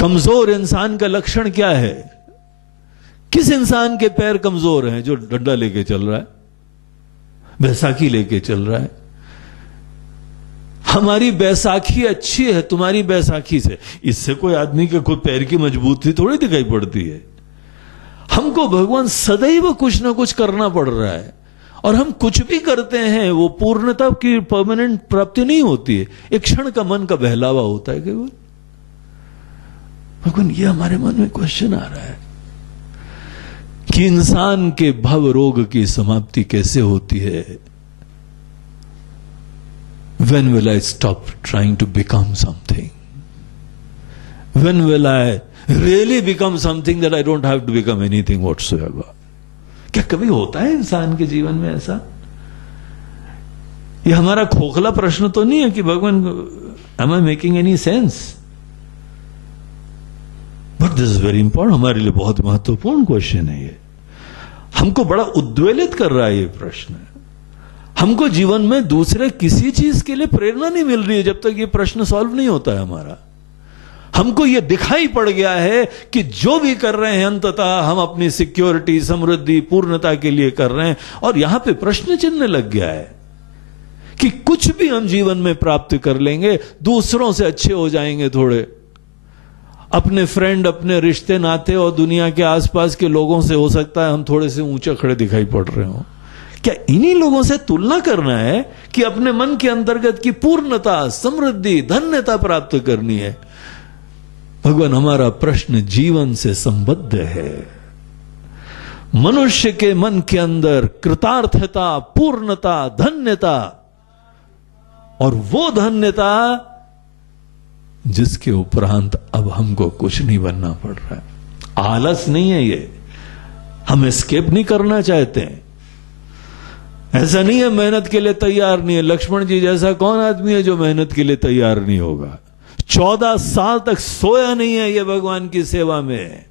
कमजोर इंसान का लक्षण क्या है? किस इंसान के पैर कमजोर हैं? जो डंडा लेके चल रहा है, बैसाखी लेके चल रहा है। हमारी बैसाखी अच्छी है तुम्हारी बैसाखी से, इससे कोई आदमी के खुद पैर की मजबूती थोड़ी दिखाई पड़ती है। हमको भगवान सदैव कुछ ना कुछ करना पड़ रहा है, और हम कुछ भी करते हैं वो पूर्णता की परमानेंट प्राप्ति नहीं होती है, एक क्षण का मन का बहलावा होता है केवल। भगवान ये हमारे मन में क्वेश्चन आ रहा है कि इंसान के भव रोग की समाप्ति कैसे होती है? When will I stop trying to become something? When will I really become something that I don't have to become anything whatsoever? क्या कभी होता है इंसान के जीवन में ऐसा? ये हमारा खोखला प्रश्न तो नहीं है कि भगवान am I making any sense? But this is very important, हमारे लिए बहुत महत्वपूर्ण क्वेश्चन है ये। हमको बड़ा उद्वेलित कर रहा है ये प्रश्न। हमको जीवन में दूसरे किसी चीज के लिए प्रेरणा नहीं मिल रही है जब तक ये प्रश्न सॉल्व नहीं होता है हमारा। हमको ये दिखाई पड़ गया है कि जो भी कर रहे हैं अंततः हम अपनी सिक्योरिटी, समृद्धि, पूर्णता के लिए कर रहे हैं। और यहां पे प्रश्न चिन्ह लग गया है कि कुछ भी हम जीवन में प्राप्त कर लेंगे, दूसरों से अच्छे हो जाएंगे थोड़े, अपने फ्रेंड, अपने रिश्ते नाते और दुनिया के आसपास के लोगों से हो सकता है हम थोड़े से ऊंचे खड़े दिखाई पड़ रहे हो। क्या इन्हीं लोगों से तुलना करना है कि अपने मन के अंतर्गत की पूर्णता, समृद्धि, धन्यता प्राप्त करनी है? भगवान हमारा प्रश्न जीवन से संबद्ध है। मनुष्य के मन के अंदर कृतार्थता, पूर्णता, धन्यता, और वो धन्यता जिसके उपरांत अब हमको कुछ नहीं बनना पड़ रहा है। आलस नहीं है ये, हम एस्केप नहीं करना चाहते हैं। ऐसा नहीं है मेहनत के लिए तैयार नहीं है। लक्ष्मण जी जैसा कौन आदमी है जो मेहनत के लिए तैयार नहीं होगा? 14 साल तक सोया नहीं है ये भगवान की सेवा में।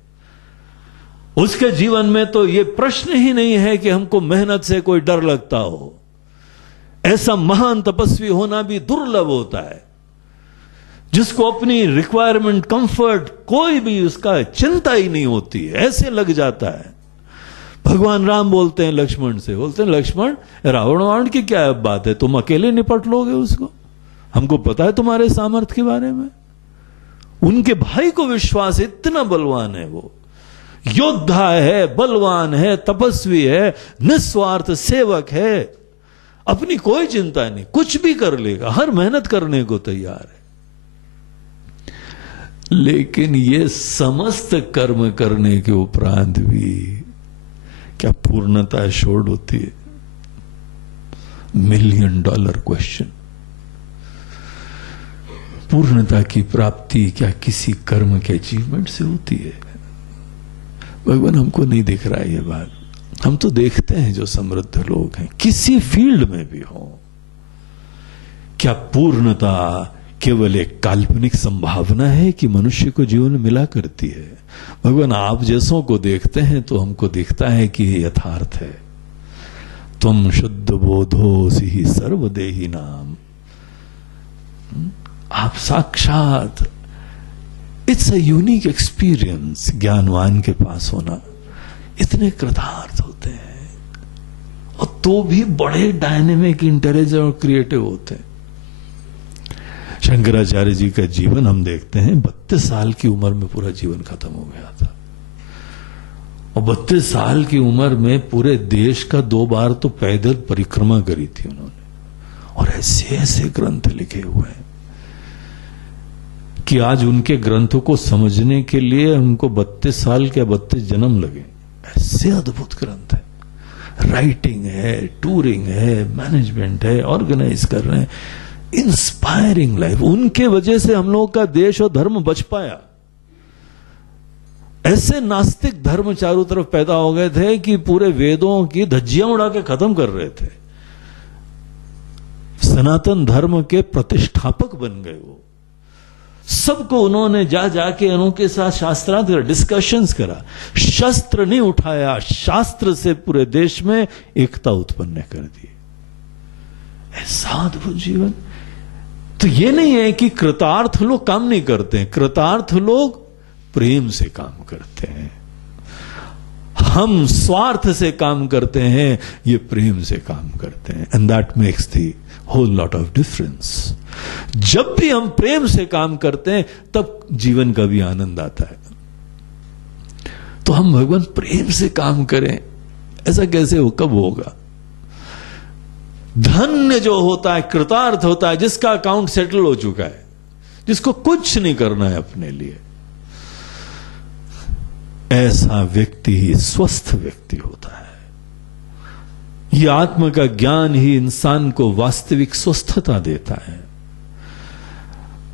उसके जीवन में तो ये प्रश्न ही नहीं है कि हमको मेहनत से कोई डर लगता हो। ऐसा महान तपस्वी होना भी दुर्लभ होता है जिसको अपनी रिक्वायरमेंट, कंफर्ट, कोई भी उसका चिंता ही नहीं होती है, ऐसे लग जाता है। भगवान राम बोलते हैं लक्ष्मण से, बोलते हैं लक्ष्मण रावण वावण की क्या बात है, तुम अकेले निपट लोगे उसको, हमको पता है तुम्हारे सामर्थ्य के बारे में। उनके भाई को विश्वास, इतना बलवान है वो, योद्धा है, बलवान है, तपस्वी है, निस्वार्थ सेवक है, अपनी कोई चिंता नहीं, कुछ भी कर लेगा, हर मेहनत करने को तैयार है। लेकिन ये समस्त कर्म करने के उपरांत भी क्या पूर्णता एश्योर्ड होती है? $1 मिलियन क्वेश्चन। पूर्णता की प्राप्ति क्या किसी कर्म के अचीवमेंट से होती है? भगवान हमको नहीं दिख रहा है ये बात। हम तो देखते हैं जो समृद्ध लोग हैं किसी फील्ड में भी हो, क्या पूर्णता केवल एक काल्पनिक संभावना है कि मनुष्य को जीवन में मिला करती है? भगवान आप जैसों को देखते हैं तो हमको दिखता है कि ये यथार्थ है। तुम शुद्ध बोधोसि ही सर्वदेही नाम। आप साक्षात, इट्स अ यूनिक एक्सपीरियंस ज्ञानवान के पास होना। इतने कृतार्थ होते हैं और तो भी बड़े डायनेमिक, इंटेलिजेंट और क्रिएटिव होते हैं। शंकराचार्य जी का जीवन हम देखते हैं, 32 साल की उम्र में पूरा जीवन खत्म हो गया था। और 32 साल की उम्र में पूरे देश का 2 बार तो पैदल परिक्रमा करी थी उन्होंने, और ऐसे ऐसे ग्रंथ लिखे हुए हैं कि आज उनके ग्रंथों को समझने के लिए उनको 32 साल के 32 जन्म लगे। ऐसे अद्भुत ग्रंथ है। राइटिंग है, टूरिंग है, मैनेजमेंट है, ऑर्गेनाइज कर रहे हैं, इंस्पायरिंग लाइफ। उनके वजह से हम लोगों का देश और धर्म बच पाया। ऐसे नास्तिक धर्म चारों तरफ पैदा हो गए थे कि पूरे वेदों की धज्जियां उड़ा के खत्म कर रहे थे। सनातन धर्म के प्रतिष्ठापक बन गए वो। सबको उन्होंने जा जाके उनके साथ शास्त्रार्थ डिस्कशंस करा, शस्त्र नहीं उठाया, शास्त्र से पूरे देश में एकता उत्पन्न कर दी। ऐसा अद्भुत जीवन। तो ये नहीं है कि कृतार्थ लोग काम नहीं करते हैं, कृतार्थ लोग प्रेम से काम करते हैं। हम स्वार्थ से काम करते हैं, ये प्रेम से काम करते हैं। And that makes the whole lot of difference. जब भी हम प्रेम से काम करते हैं तब जीवन का भी आनंद आता है। तो हम भगवान प्रेम से काम करें, ऐसा कैसे हो, कब होगा? धन्य जो होता है, कृतार्थ होता है, जिसका अकाउंट सेटल हो चुका है, जिसको कुछ नहीं करना है अपने लिए, ऐसा व्यक्ति ही स्वस्थ व्यक्ति होता है। यह आत्मा का ज्ञान ही इंसान को वास्तविक स्वस्थता देता है।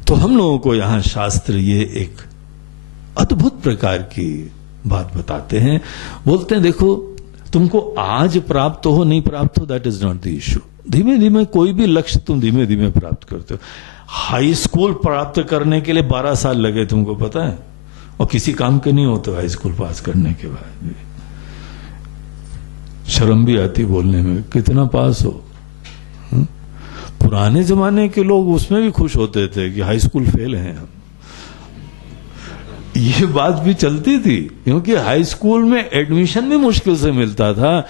तो हम लोगों को यहां शास्त्र ये एक अद्भुत प्रकार की बात बताते हैं। बोलते हैं देखो, तुमको आज प्राप्त हो नहीं प्राप्त हो, that is not the issue. धीमे धीमे कोई भी लक्ष्य तुम धीमे धीमे प्राप्त करते हो। हाई स्कूल प्राप्त करने के लिए 12 साल लगे, तुमको पता है, और किसी काम के नहीं होते हाई स्कूल पास करने के बाद भी। शर्म भी आती बोलने में, कितना पास हो। पुराने जमाने के लोग उसमें भी खुश होते थे कि हाई स्कूल फेल हैं हम। ये बात भी चलती थी, क्योंकि हाई स्कूल में एडमिशन भी मुश्किल से मिलता था।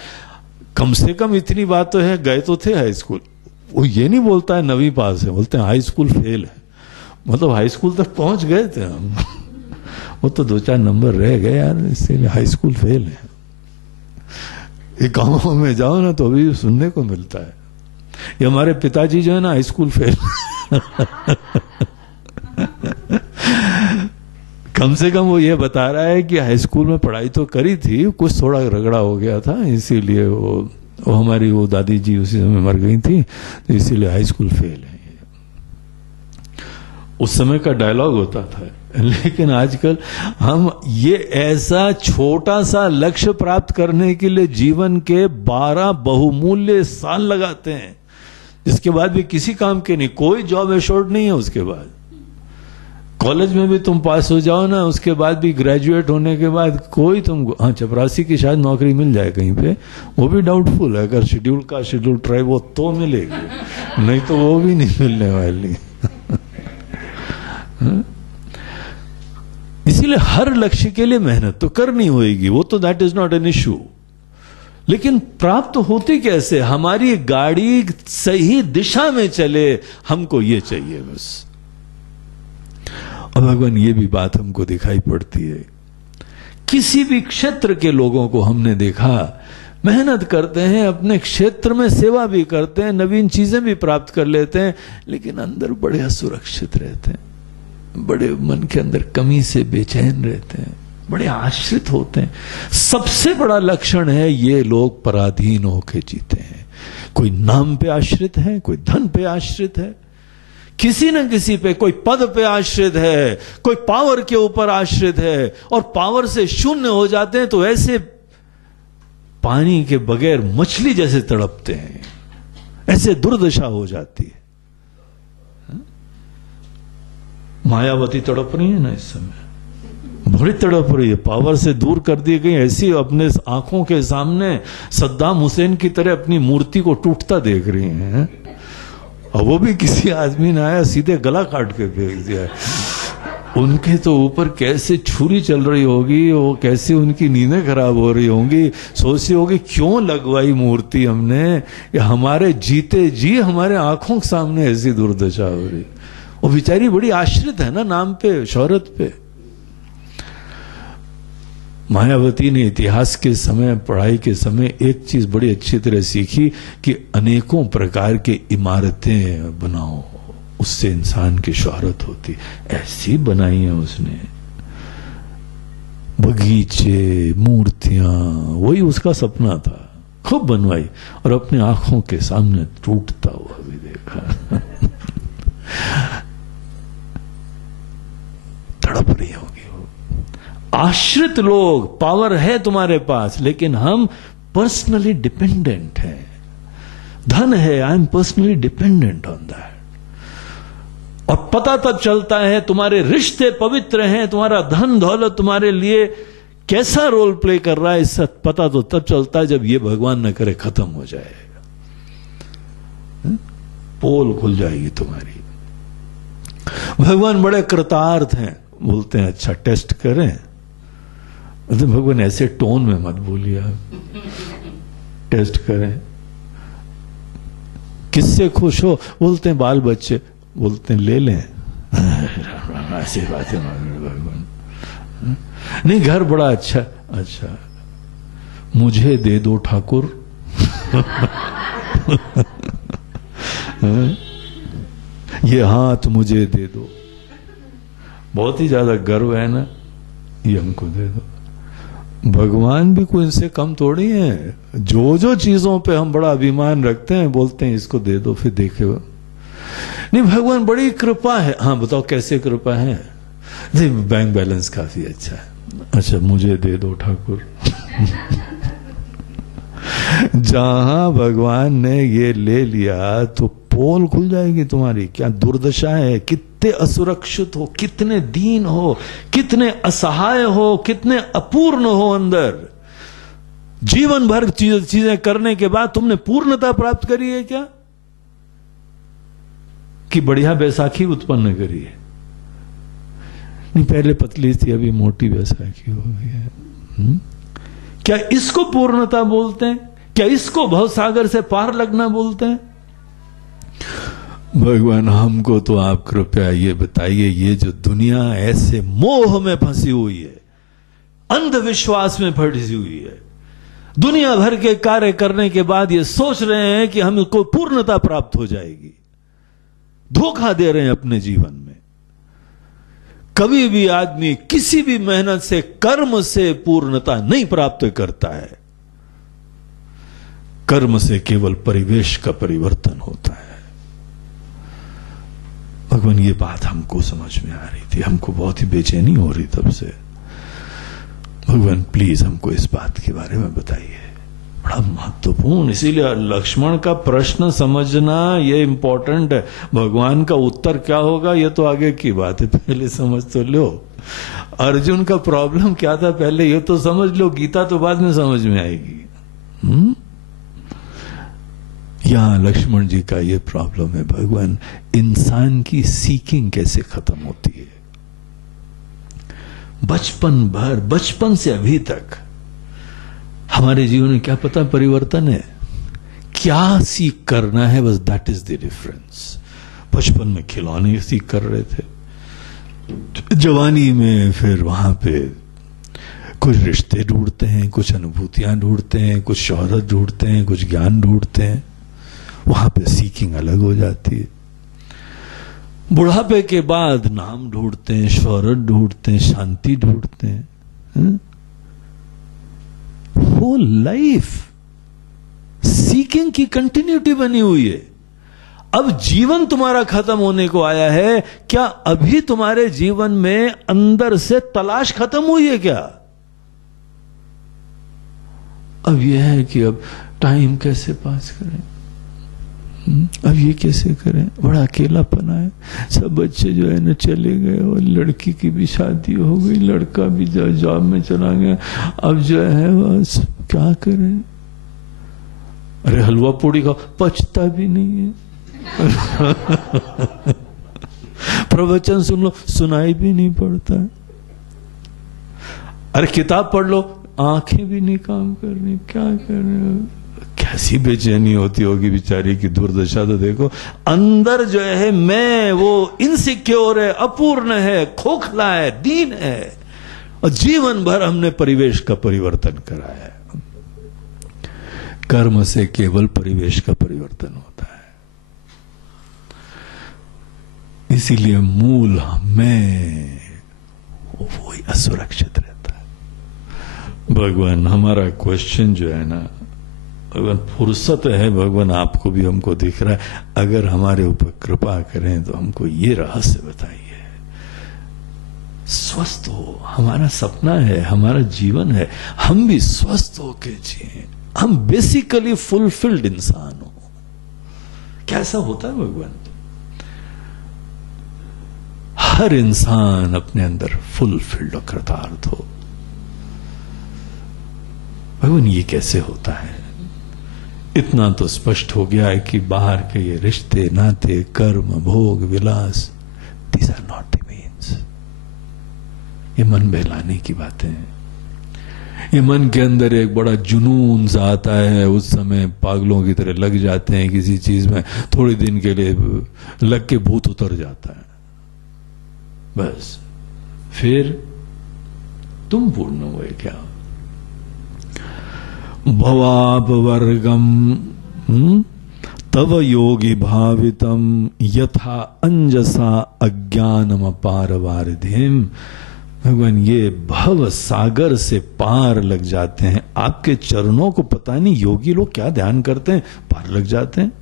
कम से कम इतनी बात तो है, गए तो थे हाई स्कूल। वो ये नहीं बोलता है 9वीं पास है, बोलते हैं हाई स्कूल फेल है। मतलब हाई स्कूल तक पहुंच गए थे हम, वो तो 2-4 नंबर रह गए यार, इसीलिए हाई स्कूल फेल है। ये गांवों में जाओ ना तो अभी सुनने को मिलता है। ये हमारे पिताजी जो है ना, हाई स्कूल फेल। कम से कम वो ये बता रहा है कि हाई स्कूल में पढ़ाई तो करी थी, कुछ थोड़ा रगड़ा हो गया था, इसीलिए वो हमारी वो दादी जी उसी समय मर गई थी, तो इसीलिए हाई स्कूल फेल है। उस समय का डायलॉग होता था। लेकिन आजकल हम ये ऐसा छोटा सा लक्ष्य प्राप्त करने के लिए जीवन के 12 बहुमूल्य साल लगाते हैं, जिसके बाद भी किसी काम के नहीं, कोई जॉब एश्योर्ड नहीं है। उसके बाद कॉलेज में भी तुम पास हो जाओ ना, उसके बाद भी ग्रेजुएट होने के बाद कोई तुमको, हाँ, चपरासी की शायद नौकरी मिल जाए कहीं पे, वो भी डाउटफुल है। अगर शेड्यूल ट्राइब हो तो मिलेगी, नहीं तो वो भी नहीं मिलने वाली। इसीलिए हर लक्ष्य के लिए मेहनत तो करनी होगी, वो तो that is not an issue. लेकिन प्राप्त होती कैसे? हमारी गाड़ी सही दिशा में चले, हमको ये चाहिए बस। और भगवान ये भी बात हमको दिखाई पड़ती है। किसी भी क्षेत्र के लोगों को हमने देखा, मेहनत करते हैं, अपने क्षेत्र में सेवा भी करते हैं, नवीन चीजें भी प्राप्त कर लेते हैं, लेकिन अंदर बड़े असुरक्षित रहते हैं, बड़े मन के अंदर कमी से बेचैन रहते हैं, बड़े आश्रित होते हैं। सबसे बड़ा लक्षण है ये लोग पराधीन होके जीते हैं। कोई नाम पे आश्रित है, कोई धन पे आश्रित है, किसी न किसी पे, कोई पद पे आश्रित है, कोई पावर के ऊपर आश्रित है, और पावर से शून्य हो जाते हैं तो ऐसे पानी के बगैर मछली जैसे तड़पते हैं, ऐसे दुर्दशा हो जाती है। मायावती तड़प रही है ना इस समय, बड़ी तड़प रही है, पावर से दूर कर दी गई, ऐसी अपने आंखों के सामने सद्दाम हुसैन की तरह अपनी मूर्ति को टूटता देख रही हैं। और वो भी किसी आदमी ने आया सीधे गला काट के फेंक दिया। उनके तो ऊपर कैसे छुरी चल रही होगी, वो कैसे उनकी नींदें खराब हो रही होंगी, सोचती होगी क्यों लगवाई मूर्ति हमने, या हमारे जीते जी हमारे आंखों के सामने ऐसी दुर्दशा हो रही। वो बेचारी बड़ी आश्रित है ना नाम पे, शोहरत पे। मायावती ने इतिहास के समय, पढ़ाई के समय एक चीज बड़ी अच्छी तरह सीखी कि अनेकों प्रकार की इमारतें बनाओ, उससे इंसान की शोहरत होती। ऐसी बनाई है उसने, बगीचे, मूर्तियां, वही उसका सपना था, खूब बनवाई और अपने आंखों के सामने टूटता हुआ भी देखा। तड़प रही होगी वो। आश्रित लोग, पावर है तुम्हारे पास, लेकिन हम पर्सनली डिपेंडेंट हैं। धन है, I am personally dependent on that. और पता तब चलता है तुम्हारे रिश्ते पवित्र हैं, तुम्हारा धन दौलत तुम्हारे लिए कैसा रोल प्ले कर रहा है, इससे पता तो तब चलता है जब ये भगवान न करे खत्म हो जाएगा। पोल खुल जाएगी तुम्हारी। भगवान बड़े कृतार्थ हैं, बोलते हैं अच्छा टेस्ट करें। तो भगवान ऐसे टोन में मत बोलिए, टेस्ट करें। किससे खुश हो? बोलते हैं बाल बच्चे। बोलते हैं ले लें। ऐसी बात है भगवान। नहीं, घर बड़ा अच्छा। अच्छा, मुझे दे दो ठाकुर। ये हाथ मुझे दे दो। बहुत ही ज्यादा गर्व है ना, ये हमको दे दो। भगवान भी कोई इनसे कम थोड़ी है। जो जो चीजों पे हम बड़ा अभिमान रखते हैं, बोलते हैं इसको दे दो, फिर देखे वो। नहीं, भगवान बड़ी कृपा है। हाँ बताओ कैसे कृपा है? नहीं, बैंक बैलेंस काफी अच्छा है। अच्छा, मुझे दे दो ठाकुर। जहां भगवान ने ये ले लिया तो पोल खुल जाएगी तुम्हारी। क्या दुर्दशा है, कितने असुरक्षित हो, कितने दीन हो, कितने असहाय हो, कितने अपूर्ण हो अंदर। जीवन भर चीजें करने के बाद तुमने पूर्णता प्राप्त करी है क्या? कि बढ़िया बैसाखी उत्पन्न करी है? नहीं, पहले पतली थी, अभी मोटी बैसाखी हो गई है। क्या इसको पूर्णता बोलते हैं? क्या इसको भवसागर से पार लगना बोलते हैं? भगवान हमको तो आप कृपया ये बताइए, ये जो दुनिया ऐसे मोह में फंसी हुई है, अंधविश्वास में फंसी हुई है, दुनिया भर के कार्य करने के बाद ये सोच रहे हैं कि हमको पूर्णता प्राप्त हो जाएगी, धोखा दे रहे हैं अपने जीवन में। कभी भी आदमी किसी भी मेहनत से, कर्म से पूर्णता नहीं प्राप्त करता है। कर्म से केवल परिवेश का परिवर्तन होता है। भगवान ये बात हमको समझ में आ रही थी, हमको बहुत ही बेचैनी हो रही तब से। भगवान प्लीज हमको इस बात के बारे में बताइए, बड़ा महत्वपूर्ण। इसीलिए लक्ष्मण का प्रश्न समझना ये इंपॉर्टेंट है। भगवान का उत्तर क्या होगा ये तो आगे की बात है, पहले समझ तो लो। अर्जुन का प्रॉब्लम क्या था पहले ये तो समझ लो, गीता तो बाद में समझ में आएगी। यहां लक्ष्मण जी का ये प्रॉब्लम है। भगवान, इंसान की सीकिंग कैसे खत्म होती है? बचपन भर, बचपन से अभी तक हमारे जीवन में क्या पता परिवर्तन है, क्या सीख करना है, बस दैट इज द डिफरेंस। बचपन में खिलौने सीख कर रहे थे, जवानी में फिर वहां पे कुछ रिश्ते ढूंढते हैं, कुछ अनुभूतियां ढूंढते हैं, कुछ शोहरत ढूंढते हैं, कुछ ज्ञान ढूंढते हैं। वहां पे सीकिंग अलग हो जाती है। बुढ़ापे के बाद नाम ढूंढते हैं, शोहरत ढूंढते हैं, शांति ढूंढते हैं। वो लाइफ सीकिंग की कंटिन्यूटी बनी हुई है। अब जीवन तुम्हारा खत्म होने को आया है, क्या अभी तुम्हारे जीवन में अंदर से तलाश खत्म हुई है क्या? अब यह है कि अब टाइम कैसे पास करें, अब ये कैसे करें, बड़ा अकेलापन है। सब बच्चे जो है ना चले गए, और लड़की की भी शादी हो गई, लड़का भी जॉब में चला गया। अब जो है बस क्या करें? अरे हलवा पूड़ी खाओ, पचता भी नहीं है। प्रवचन सुन लो, सुनाई भी नहीं पड़ता। अरे किताब पढ़ लो, आंखें भी नहीं काम कर रही, क्या कर रहे हो? कैसी बेचैनी होती होगी बेचारी की दुर्दशा तो देखो। अंदर जो है मैं वो इनसिक्योर है, अपूर्ण है, खोखला है, दीन है। और जीवन भर हमने परिवेश का परिवर्तन कराया है। कर्म से केवल परिवेश का परिवर्तन होता है। इसीलिए मूल में वही असुरक्षित रहता है। भगवान हमारा क्वेश्चन जो है ना, भगवान फुर्सत है, भगवान आपको भी हमको दिख रहा है, अगर हमारे ऊपर कृपा करें तो हमको ये रहस्य बताइए। स्वस्थ हो, हमारा सपना है, हमारा जीवन है, हम भी स्वस्थ होके जिए, हम बेसिकली फुलफिल्ड इंसान हो। कैसा होता है भगवान? हर इंसान अपने अंदर फुलफिल्ड और कृतार्थ हो। भगवान ये कैसे होता है? इतना तो स्पष्ट हो गया है कि बाहर के ये रिश्ते नाते कर्म भोग विलास, these are not the means. ये मन बहलाने की बातें हैं। ये मन के अंदर एक बड़ा जुनून सा आता है, उस समय पागलों की तरह लग जाते हैं किसी चीज में, थोड़े दिन के लिए लग के भूत उतर जाता है, बस फिर तुम पूर्ण हुए क्या? भवापवर्गम तव योगी भावितम यथा अंजसा अज्ञानम अपार वारिधिम। भगवान ये भव सागर से पार लग जाते हैं। आपके चरणों को पता नहीं योगी लोग क्या ध्यान करते हैं, पार लग जाते हैं।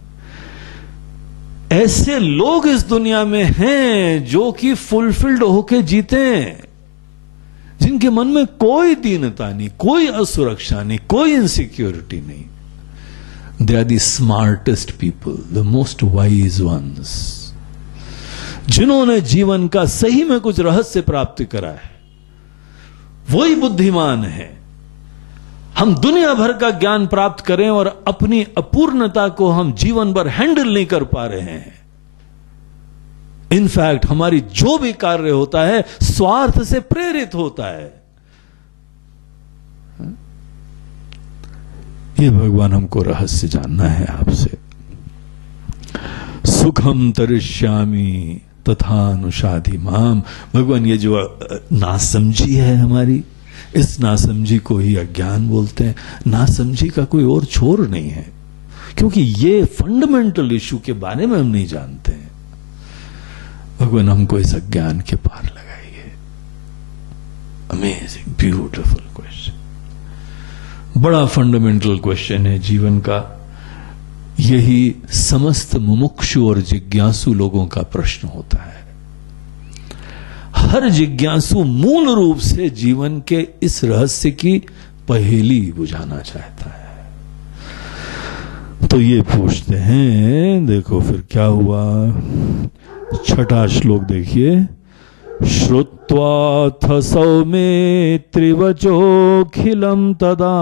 ऐसे लोग इस दुनिया में हैं जो कि फुलफिल्ड होके जीते हैं, जिनके मन में कोई दीनता नहीं, कोई असुरक्षा नहीं, कोई इनसिक्योरिटी नहीं। They are the smartest people, the most wise ones, जिन्होंने जीवन का सही में कुछ रहस्य प्राप्त करा है, वही बुद्धिमान है। हम दुनिया भर का ज्ञान प्राप्त करें और अपनी अपूर्णता को हम जीवन भर हैंडल नहीं कर पा रहे हैं। इनफैक्ट हमारी जो भी कार्य होता है स्वार्थ से प्रेरित होता है। ये भगवान हमको रहस्य जानना है आपसे। सुखम तरिष्यामि तथानुषाधि माम। भगवान ये जो नासमझी है हमारी, इस नासमझी को ही अज्ञान बोलते हैं। नासमझी का कोई और छोर नहीं है, क्योंकि ये फंडामेंटल इशू के बारे में हम नहीं जानते हैं। भगवान हमको इस अज्ञान के पार लगाइए। अमेजिंग ब्यूटीफुल क्वेश्चन, बड़ा फंडामेंटल क्वेश्चन है जीवन का। यही समस्त मुमुक्षु और जिज्ञासु लोगों का प्रश्न होता है। हर जिज्ञासु मूल रूप से जीवन के इस रहस्य की पहेली बुझाना चाहता है। तो ये पूछते हैं, देखो फिर क्या हुआ। छठा श्लोक देखिए। श्रुत्वाथ सौमेत्रिवचोऽखिलं तदा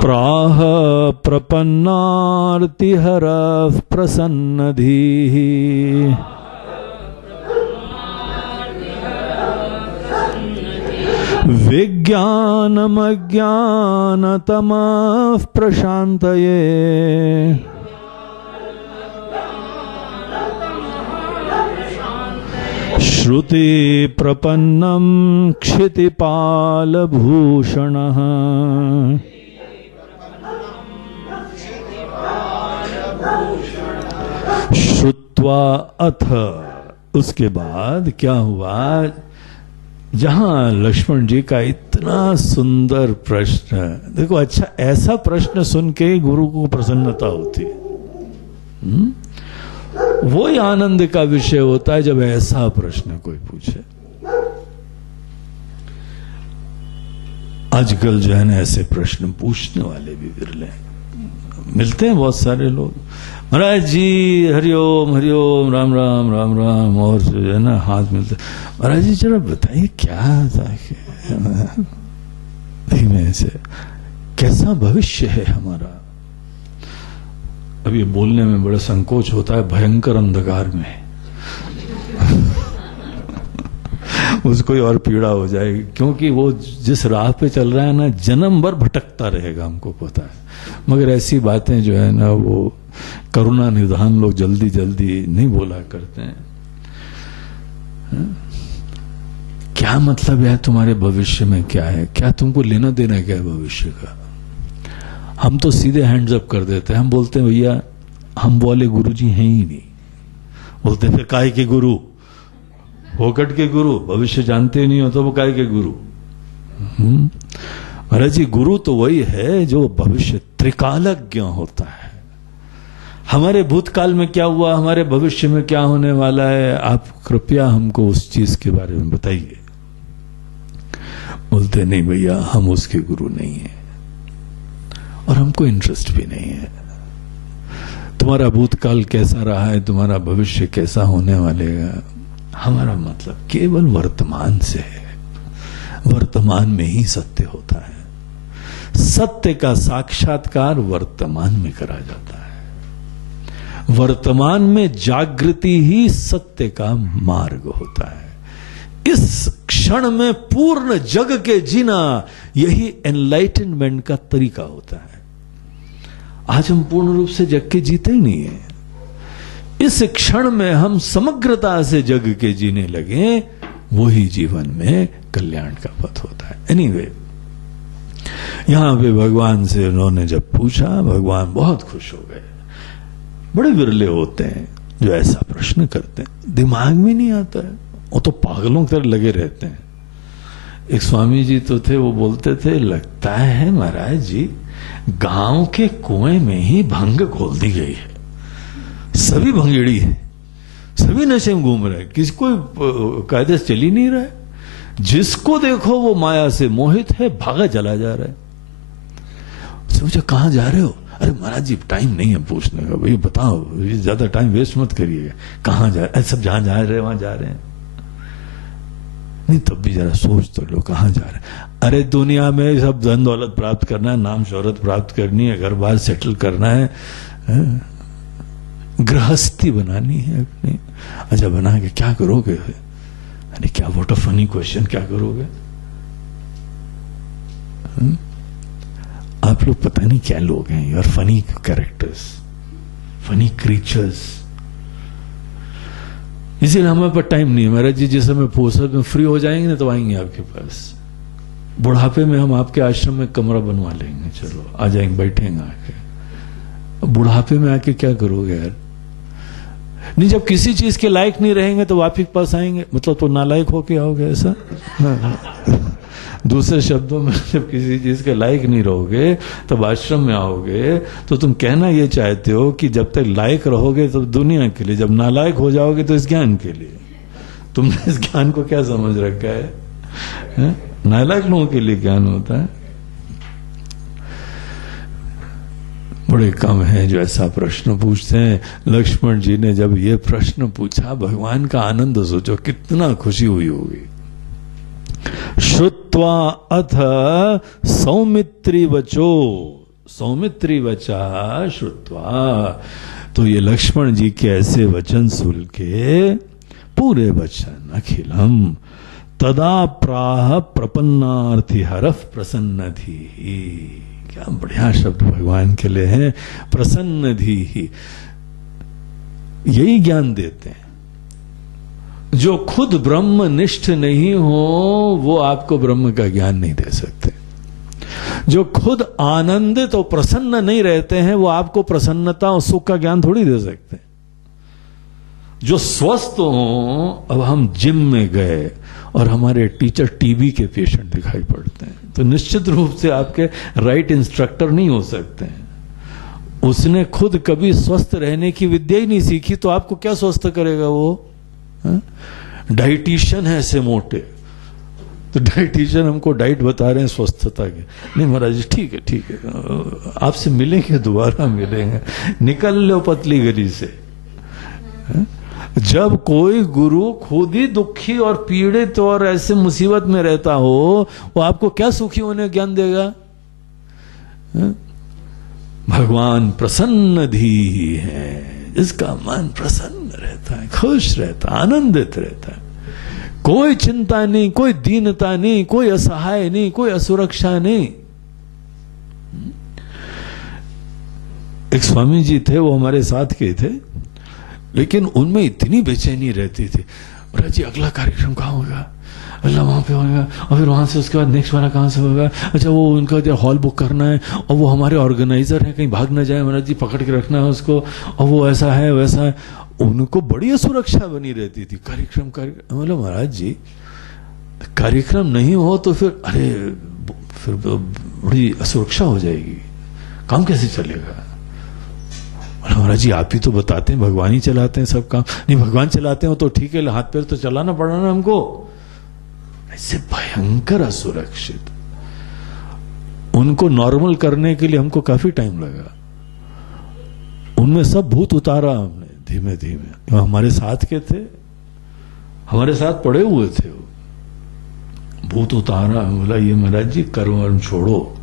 प्राह प्रपन्नार्तिहरः प्रसन्नधीः। विज्ञानमज्ञानतमः प्रशान्तये श्रुति प्रपन्नं क्षितिपालभूषणः। श्रुत्वा अथ, उसके बाद क्या हुआ। जहां लक्ष्मण जी का इतना सुंदर प्रश्न, देखो अच्छा ऐसा प्रश्न सुन के गुरु को प्रसन्नता होती है। वो ही आनंद का विषय होता है जब ऐसा प्रश्न कोई पूछे। आजकल जो है ना ऐसे प्रश्न पूछने वाले भी विरले मिलते हैं। बहुत सारे लोग, महाराज जी हरिओम हरिओम, राम राम राम राम, और जो है ना हाथ मिलते, महाराज जी जरा बताइए क्या था, ऐसे कैसा भविष्य है हमारा। अब ये बोलने में बड़ा संकोच होता है, भयंकर अंधकार में उसको और पीड़ा हो जाएगी, क्योंकि वो जिस राह पे चल रहा है ना, जन्म भर भटकता रहेगा, हमको पता है। मगर ऐसी बातें जो है ना वो करुणा निधान लोग जल्दी जल्दी नहीं बोला करते हैं। क्या मतलब है तुम्हारे भविष्य में क्या है? क्या तुमको लेना देना क्या है भविष्य का? हम तो सीधे हैंड्स अप कर देते हैं। हम बोलते हैं भैया हम वाले गुरुजी हैं ही नहीं। बोलते फिर काय के गुरु? होकट के गुरु? भविष्य जानते नहीं हो तो वो काय के गुरु? महाराज जी गुरु तो वही है जो भविष्य त्रिकालज्ञ होता है। हमारे भूतकाल में क्या हुआ, हमारे भविष्य में क्या होने वाला है, आप कृपया हमको उस चीज के बारे में बताइए। बोलते नहीं भैया हम उसके गुरु नहीं हैं और हमको इंटरेस्ट भी नहीं है। तुम्हारा भूतकाल कैसा रहा है, तुम्हारा भविष्य कैसा होने वालेगा, हमारा मतलब केवल वर्तमान से है। वर्तमान में ही सत्य होता है। सत्य का साक्षात्कार वर्तमान में करा जाता है। वर्तमान में जागृति ही सत्य का मार्ग होता है। इस क्षण में पूर्ण जग के जीना यही एनलाइटनमेंट का तरीका होता है। आज हम पूर्ण रूप से जग के जीते ही नहीं है। इस क्षण में हम समग्रता से जग के जीने लगे, वही जीवन में कल्याण का पथ होता है। एनीवे, यहां पे भगवान से उन्होंने जब पूछा, भगवान बहुत खुश हो गए। बड़े विरले होते हैं जो ऐसा प्रश्न करते हैं, दिमाग में नहीं आता है, वो तो पागलों की तरह लगे रहते हैं। एक स्वामी जी तो थे, वो बोलते थे लगता है महाराज जी गांव के कुएं में ही भंग खोल दी गई है। सभी भंगेड़ी है, सभी नशे में घूम रहे हैं, किसी को कायदे से चल ही नहीं रहा है। जिसको देखो वो माया से मोहित है, भागा चला जा रहा है। सोचा कहां जा रहे हो? अरे महाराज जी टाइम नहीं है पूछने का, भाई बताओ, ज्यादा टाइम वेस्ट मत करिएगा। कहां जा रहे? सब जहां जा रहे हैं वहां जा रहे हैं। नहीं तब भी जरा सोच तो लो कहां जा रहे हैं। अरे दुनिया में सब धन दौलत प्राप्त करना है, नाम शोहरत प्राप्त करनी है, घर बार सेटल करना है, गृहस्थी बनानी है अपनी। अच्छा बना के क्या करोगे? अरे क्या व्हाट अ फनी क्वेश्चन, क्या करोगे? आप लोग पता नहीं क्या लोग हैं, you are funny characters, funny creatures. इसीलिए हमारे पास टाइम नहीं है महाराज जी। जिस समय फुर्सत में फ्री हो जाएंगे ना तो आएंगे आपके पास। बुढ़ापे में हम आपके आश्रम में कमरा बनवा लेंगे, चलो आ जाएंगे, बैठेंगे आके। बुढ़ापे में आके क्या करोगे यार? नहीं, जब किसी चीज के लायक नहीं रहेंगे तो आप ही के पास आएंगे, मतलब तो नालायक होके आओगे ऐसा। दूसरे शब्दों में जब किसी चीज के लायक नहीं रहोगे तब आश्रम में आओगे, तो तुम कहना ये चाहते हो कि जब तक लायक रहोगे तो दुनिया के लिए, जब नालायक हो जाओगे तो इस ज्ञान के लिए। तुमने इस ज्ञान को क्या समझ रखा है? नालायक लोगों के लिए ज्ञान होता है। बड़े कम हैं जो ऐसा प्रश्न पूछते हैं। लक्ष्मण जी ने जब ये प्रश्न पूछा, भगवान का आनंद सोचो कितना खुशी हुई होगी। श्रुत्वा अथ सौमित्री वचो, सौमित्री वचा श्रुत्वा, तो ये लक्ष्मण जी के ऐसे वचन सुन के, पूरे वचन अखिलम तदा प्राह प्रपन्नार्थी हरफ प्रसन्न थी। क्या बढ़िया शब्द भगवान के लिए है, प्रसन्न धी। यही ज्ञान देते हैं। जो खुद ब्रह्मनिष्ठ नहीं हो वो आपको ब्रह्म का ज्ञान नहीं दे सकते। जो खुद आनंदित और प्रसन्न नहीं रहते हैं वो आपको प्रसन्नता और सुख का ज्ञान थोड़ी दे सकते। जो स्वस्थ हो, अब हम जिम में गए और हमारे टीचर टीबी के पेशेंट दिखाई पड़ते हैं तो निश्चित रूप से आपके राइट इंस्ट्रक्टर नहीं हो सकते हैं। उसने खुद कभी स्वस्थ रहने की विद्या ही नहीं सीखी तो आपको क्या स्वस्थ करेगा वो? डाइटिशियन है ऐसे मोटे, तो डाइटिशियन हमको डाइट बता रहे हैं स्वस्थता के। नहीं महाराज जी ठीक है ठीक है, आपसे मिलेंगे, दोबारा मिलेंगे, निकल लो पतली गली से। जब कोई गुरु खुद ही दुखी और पीड़ित और ऐसे मुसीबत में रहता हो, वो आपको क्या सुखी होने ज्ञान देगा? भगवान प्रसन्न धी है, जिसका मन प्रसन्न रहता है, खुश रहता है, आनंदित रहता है। कोई चिंता नहीं, कोई दीनता नहीं, कोई असहाय नहीं, कोई असुरक्षा नहीं। एक स्वामी जी थे, वो हमारे साथ के थे, लेकिन उनमें इतनी बेचैनी रहती थी, महाराज जी अगला कार्यक्रम कहाँ होगा, अगला वहां पे होगा, और फिर वहां से उसके बाद नेक्स्ट वाला कहाँ से होगा, अच्छा वो उनका हॉल बुक करना है, और वो हमारे ऑर्गेनाइजर है, कहीं भाग ना जाए महाराज जी, पकड़ के रखना है उसको, और वो ऐसा है वैसा है। उनको बड़ी सुरक्षा बनी रहती थी। कार्यक्रम मतलब महाराज जी कार्यक्रम नहीं हो तो फिर अरे फिर बड़ी असुरक्षा हो जाएगी, काम कैसे चलेगा। महाराज जी आप ही तो बताते हैं, भगवान ही चलाते हैं सब काम। नहीं भगवान चलाते हो तो ठीक है, हाथ पैर तो चलाना पड़ा ना हमको। ऐसे भयंकर असुरक्षित, उनको नॉर्मल करने के लिए हमको काफी टाइम लगा। उनमें सब भूत उतारा हमने धीमे धीमे। हमारे साथ के थे, हमारे साथ पड़े हुए थे, वो भूत उतारा। बोला ये महाराज जी कर्म वर्म छोड़ो,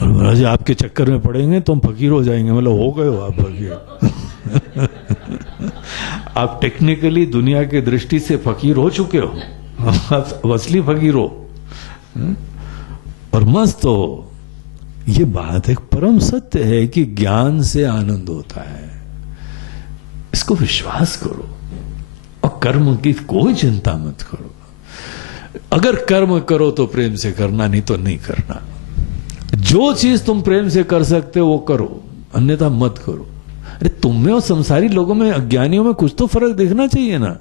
और महाराज जी आपके चक्कर में पड़ेंगे तो हम फकीर हो जाएंगे। मतलब हो गए हो आप फकीर। आप टेक्निकली दुनिया की दृष्टि से फकीर हो चुके हो, आप असली फकीर हो और मस्त हो। ये बात एक परम सत्य है कि ज्ञान से आनंद होता है, इसको विश्वास करो और कर्म की कोई चिंता मत करो। अगर कर्म करो तो प्रेम से करना, नहीं तो नहीं करना। जो चीज तुम प्रेम से कर सकते हो वो करो, अन्यथा मत करो। अरे तुम में और संसारी लोगों में, अज्ञानियों में कुछ तो फर्क देखना चाहिए ना।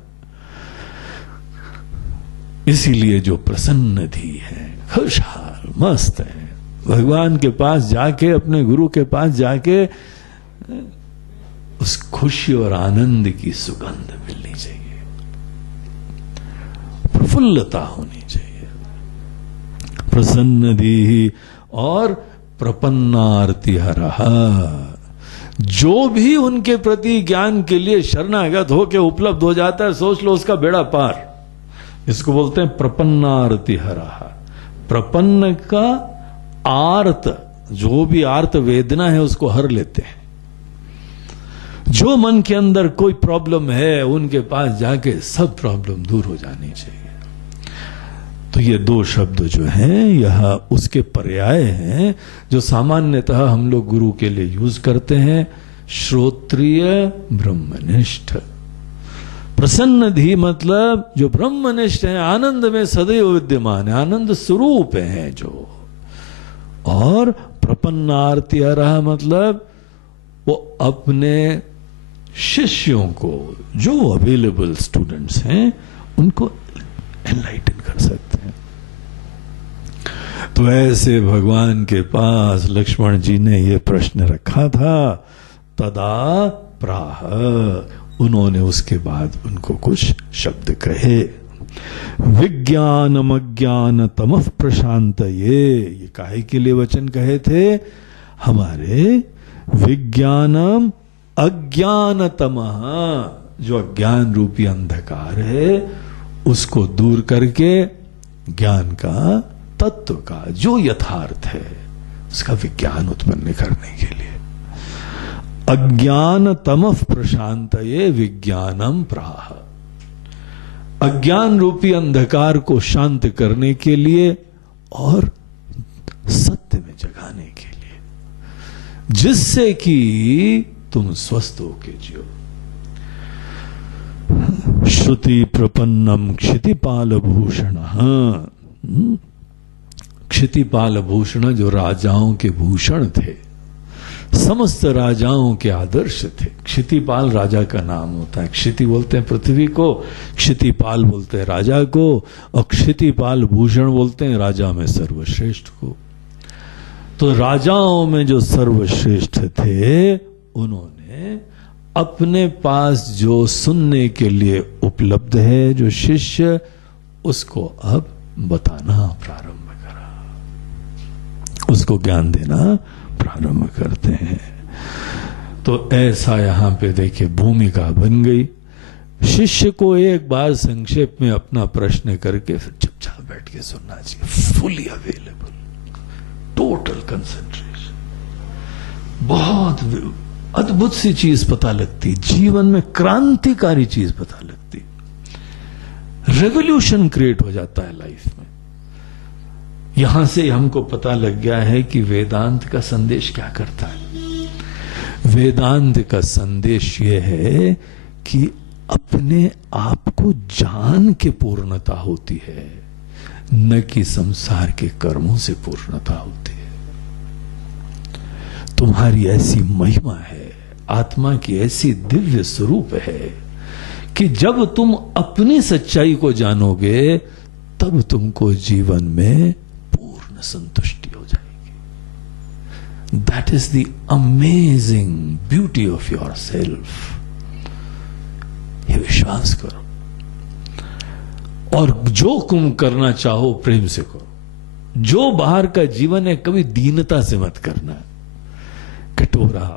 इसीलिए जो प्रसन्न धी है, खुशहाल मस्त है, भगवान के पास जाके, अपने गुरु के पास जाके उस खुशी और आनंद की सुगंध मिलनी चाहिए, प्रफुल्लता होनी चाहिए। प्रसन्न धी और प्रपन्नार्ति हरः, जो भी उनके प्रति ज्ञान के लिए शरणागत होके उपलब्ध हो जाता है, सोच लो उसका बेड़ा पार। इसको बोलते हैं प्रपन्नार्ति हरः। प्रपन्न का आर्त, जो भी आर्त वेदना है उसको हर लेते हैं। जो मन के अंदर कोई प्रॉब्लम है उनके पास जाके सब प्रॉब्लम दूर हो जानी चाहिए। तो ये दो शब्द जो हैं यह उसके पर्याय हैं जो सामान्यतः हम लोग गुरु के लिए यूज करते हैं। श्रोत्रिय ब्रह्मनिष्ठ। प्रसन्न धी मतलब जो ब्रह्मनिष्ठ है, आनंद में सदैव विद्यमान है, आनंद स्वरूप है जो। और प्रपन्नार्ति रहा मतलब वो अपने शिष्यों को, जो अवेलेबल स्टूडेंट्स हैं, उनको एनलाइटन कर सकते हैं। तो ऐसे भगवान के पास लक्ष्मण जी ने ये प्रश्न रखा था। तदा प्राह, उन्होंने उसके बाद उनको कुछ शब्द कहे। विज्ञानम अज्ञान तमः प्रशांत, ये काहे के लिए वचन कहे थे? हमारे विज्ञानम अज्ञानतमः, जो अज्ञान रूपी अंधकार है उसको दूर करके ज्ञान का, तत्व का, जो यथार्थ है उसका विज्ञान उत्पन्न करने के लिए। अज्ञान तमः प्रशांतये विज्ञानम प्राह, अज्ञान रूपी अंधकार को शांत करने के लिए और सत्य में जगाने के लिए, जिससे कि तुम स्वस्थ होके जियो। श्रुति प्रपन्नम क्षितिपाल भूषण, क्षितिपाल भूषण जो राजाओं के भूषण थे, समस्त राजाओं के आदर्श थे। क्षितिपाल राजा का नाम होता है। क्षिति बोलते हैं पृथ्वी को, क्षितिपाल बोलते हैं राजा को, और क्षितिपाल भूषण बोलते हैं राजा में सर्वश्रेष्ठ को। तो राजाओं में जो सर्वश्रेष्ठ थे, उन्होंने अपने पास जो सुनने के लिए उपलब्ध है, जो शिष्य, उसको अब बताना प्रारंभ करा, उसको ज्ञान देना प्रारंभ करते हैं। तो ऐसा यहां पे देखिए भूमिका बन गई। शिष्य को एक बार संक्षेप में अपना प्रश्न करके फिर चुपचाप बैठ के सुनना चाहिए। Fully available, total concentration. बहुत अद्भुत सी चीज पता लगती, जीवन में क्रांतिकारी चीज पता लगती, रेवोल्यूशन क्रिएट हो जाता है लाइफ में। यहां से हमको पता लग गया है कि वेदांत का संदेश क्या करता है। वेदांत का संदेश यह है कि अपने आप को जान के पूर्णता होती है, न कि संसार के कर्मों से पूर्णता होती है। तुम्हारी ऐसी महिमा है, आत्मा की ऐसी दिव्य स्वरूप है कि जब तुम अपनी सच्चाई को जानोगे तब तुमको जीवन में पूर्ण संतुष्टि हो जाएगी। That is the amazing beauty of your self. ये विश्वास करो, और जो तुम करना चाहो प्रेम से करो। जो बाहर का जीवन है कभी दीनता से मत करना, कटोरा,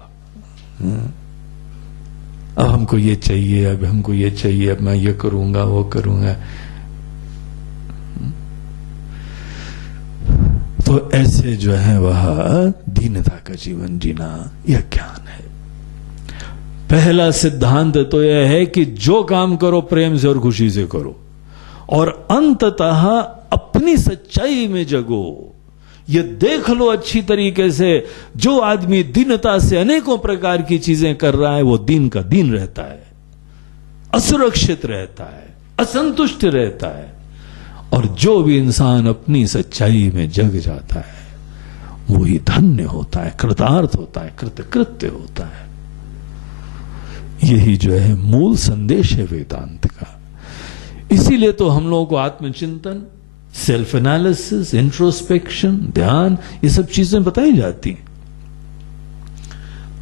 अब हमको ये चाहिए, अब हमको ये चाहिए, अब मैं ये करूंगा वो करूंगा। तो ऐसे जो है वह दीनता का जीवन जीना यह ज्ञान है। पहला सिद्धांत तो यह है कि जो काम करो प्रेम से और खुशी से करो, और अंततः अपनी सच्चाई में जगो। ये देख लो अच्छी तरीके से, जो आदमी दीनता से अनेकों प्रकार की चीजें कर रहा है वो दीन का दीन रहता है, असुरक्षित रहता है, असंतुष्ट रहता है। और जो भी इंसान अपनी सच्चाई में जग जाता है वो ही धन्य होता है, कृतार्थ होता है, कृतकृत्य होता है। यही जो है मूल संदेश है वेदांत का। इसीलिए तो हम लोगों को आत्मचिंतन, सेल्फ एनालिसिस, इंट्रोस्पेक्शन, ध्यान, ये सब चीजें बताई जाती हैं।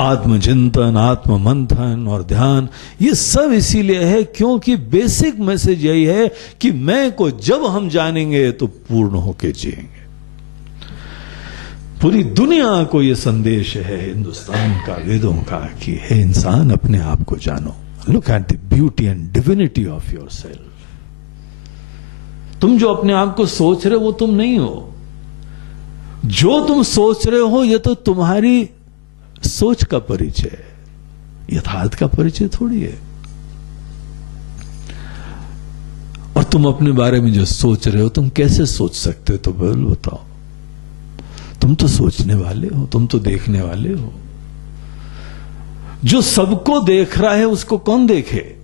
आत्मचिंतन, आत्म मंथन और ध्यान, ये सब इसीलिए है क्योंकि बेसिक मैसेज यही है कि मैं को जब हम जानेंगे तो पूर्ण होके जिएंगे। पूरी दुनिया को यह संदेश है, हिंदुस्तान का, वेदों का, कि हे इंसान अपने आप को जानो। Look at the beauty and divinity of your self. तुम जो अपने आप को सोच रहे हो वो तुम नहीं हो। जो तुम सोच रहे हो ये तो तुम्हारी सोच का परिचय है, यथार्थ का परिचय थोड़ी है। और तुम अपने बारे में जो सोच रहे हो तुम कैसे सोच सकते हो, तो बोल बताओ। तुम तो सोचने वाले हो, तुम तो देखने वाले हो। जो सबको देख रहा है उसको कौन देखे?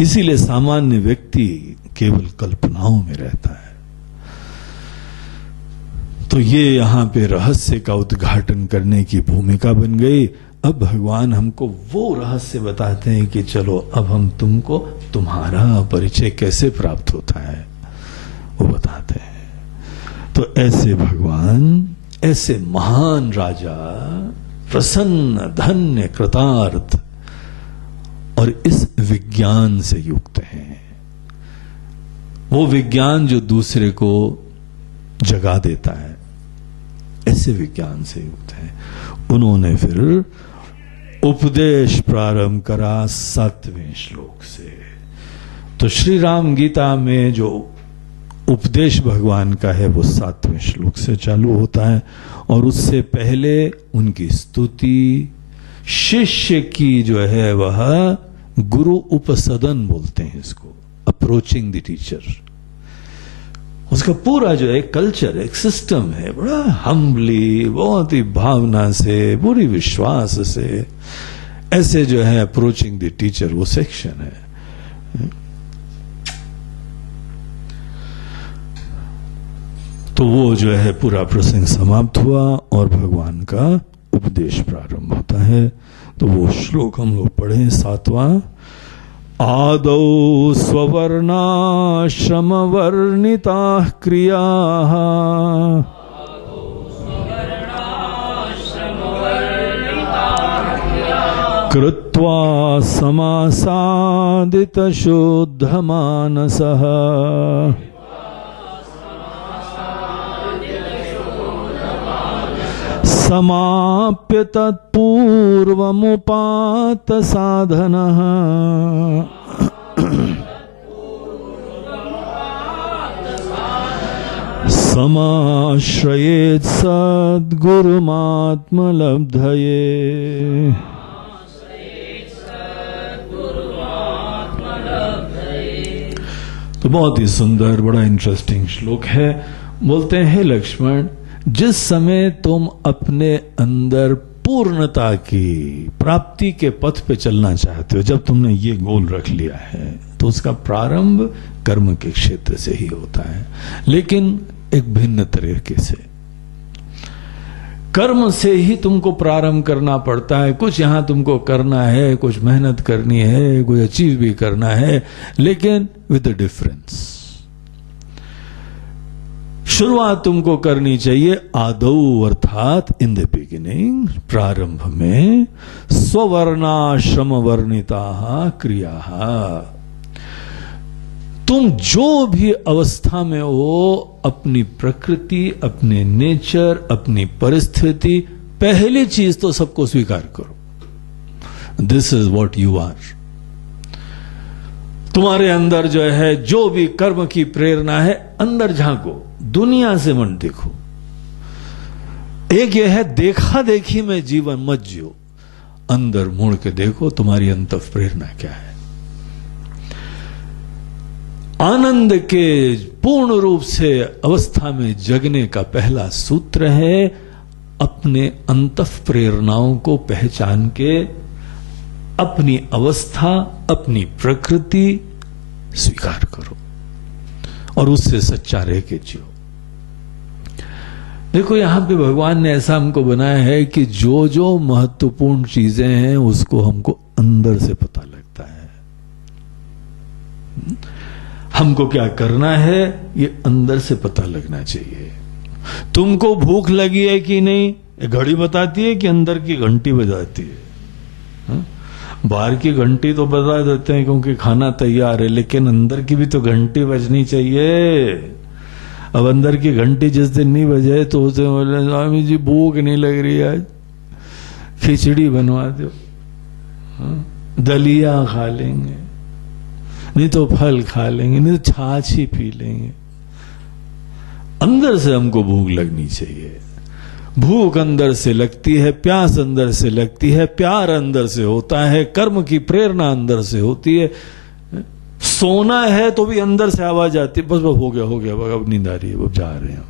इसीलिए सामान्य व्यक्ति केवल कल्पनाओं में रहता है। तो ये यहां पे रहस्य का उद्घाटन करने की भूमिका बन गई। अब भगवान हमको वो रहस्य बताते हैं कि चलो अब हम तुमको तुम्हारा परिचय कैसे प्राप्त होता है वो बताते हैं। तो ऐसे भगवान, ऐसे महान राजा, प्रसन्न, धन्य, कृतार्थ और इस विज्ञान से युक्त हैं। वो विज्ञान जो दूसरे को जगा देता है, ऐसे विज्ञान से युक्त है। उन्होंने फिर उपदेश प्रारंभ करा 7वें श्लोक से। तो श्री राम गीता में जो उपदेश भगवान का है वो 7वें श्लोक से चालू होता है, और उससे पहले उनकी स्तुति, शिष्य की जो है वह गुरु उपसदन बोलते हैं इसको, अप्रोचिंग द टीचर। उसका पूरा जो है कल्चर, एक सिस्टम है, बड़ा हम्बली, बहुत ही भावना से, पूरी विश्वास से ऐसे जो है अप्रोचिंग द टीचर वो सेक्शन है। तो वो जो है पूरा प्रसंग समाप्त हुआ और भगवान का उपदेश प्रारंभ होता है। तो वो श्लोक हम लोग पढ़े 7वां। आदौ स्ववर्णाश्रम वर्णिता क्रियाः कृत्वा समासादित शुद्ध मानसः समाप्य तत्पूर्वमुपात साधनः समाश्रयेत् सद्गुरुमात्मलब्धये। तो बहुत ही सुंदर, बड़ा इंटरेस्टिंग श्लोक है। बोलते हैं, हे लक्ष्मण, जिस समय तुम अपने अंदर पूर्णता की प्राप्ति के पथ पे चलना चाहते हो, जब तुमने ये गोल रख लिया है, तो उसका प्रारंभ कर्म के क्षेत्र से ही होता है, लेकिन एक भिन्न तरीके से। कर्म से ही तुमको प्रारंभ करना पड़ता है। कुछ यहां तुमको करना है, कुछ मेहनत करनी है, कुछ अचीव भी करना है, लेकिन विद अ डिफरेंस। शुरुआत तुमको करनी चाहिए आदौ, अर्थात इन द बिगिनिंग, प्रारंभ में, स्ववर्णाश्रम वर्णिता क्रिया। तुम जो भी अवस्था में हो, अपनी प्रकृति, अपने नेचर, अपनी परिस्थिति, पहली चीज तो सबको स्वीकार करो। This is what you are. तुम्हारे अंदर जो है, जो भी कर्म की प्रेरणा है, अंदर झांको, दुनिया से मन देखो। एक यह है देखा देखी में जीवन मत जियो, अंदर मुड़ के देखो तुम्हारी अंतः प्रेरणा क्या है। आनंद के पूर्ण रूप से अवस्था में जगने का पहला सूत्र है, अपने अंतः प्रेरणाओं को पहचान के अपनी अवस्था, अपनी प्रकृति स्वीकार करो और उससे सच्चा रह के जियो। देखो, यहां पे भगवान ने ऐसा हमको बनाया है कि जो जो महत्वपूर्ण चीजें हैं उसको हमको अंदर से पता लगता है। हमको क्या करना है ये अंदर से पता लगना चाहिए। तुमको भूख लगी है कि नहीं, घड़ी बताती है कि अंदर की घंटी बजाती है। बाहर की घंटी तो बजा देते हैं क्योंकि खाना तैयार है, लेकिन अंदर की भी तो घंटी बजनी चाहिए। अब अंदर की घंटी जिस दिन नहीं बजे तो उसे बोले, स्वामी जी भूख नहीं लग रही आज, खिचड़ी बनवा दो, दलिया खा लेंगे, नहीं तो फल खा लेंगे, नहीं तो छाछ ही पी लेंगे। अंदर से हमको भूख लगनी चाहिए। भूख अंदर से लगती है, प्यास अंदर से लगती है, प्यार अंदर से होता है, कर्म की प्रेरणा अंदर से होती है। सोना है तो भी अंदर से आवाज आती है, बस बस हो गया, अब नींद आ रही है, अब जा रहे हैं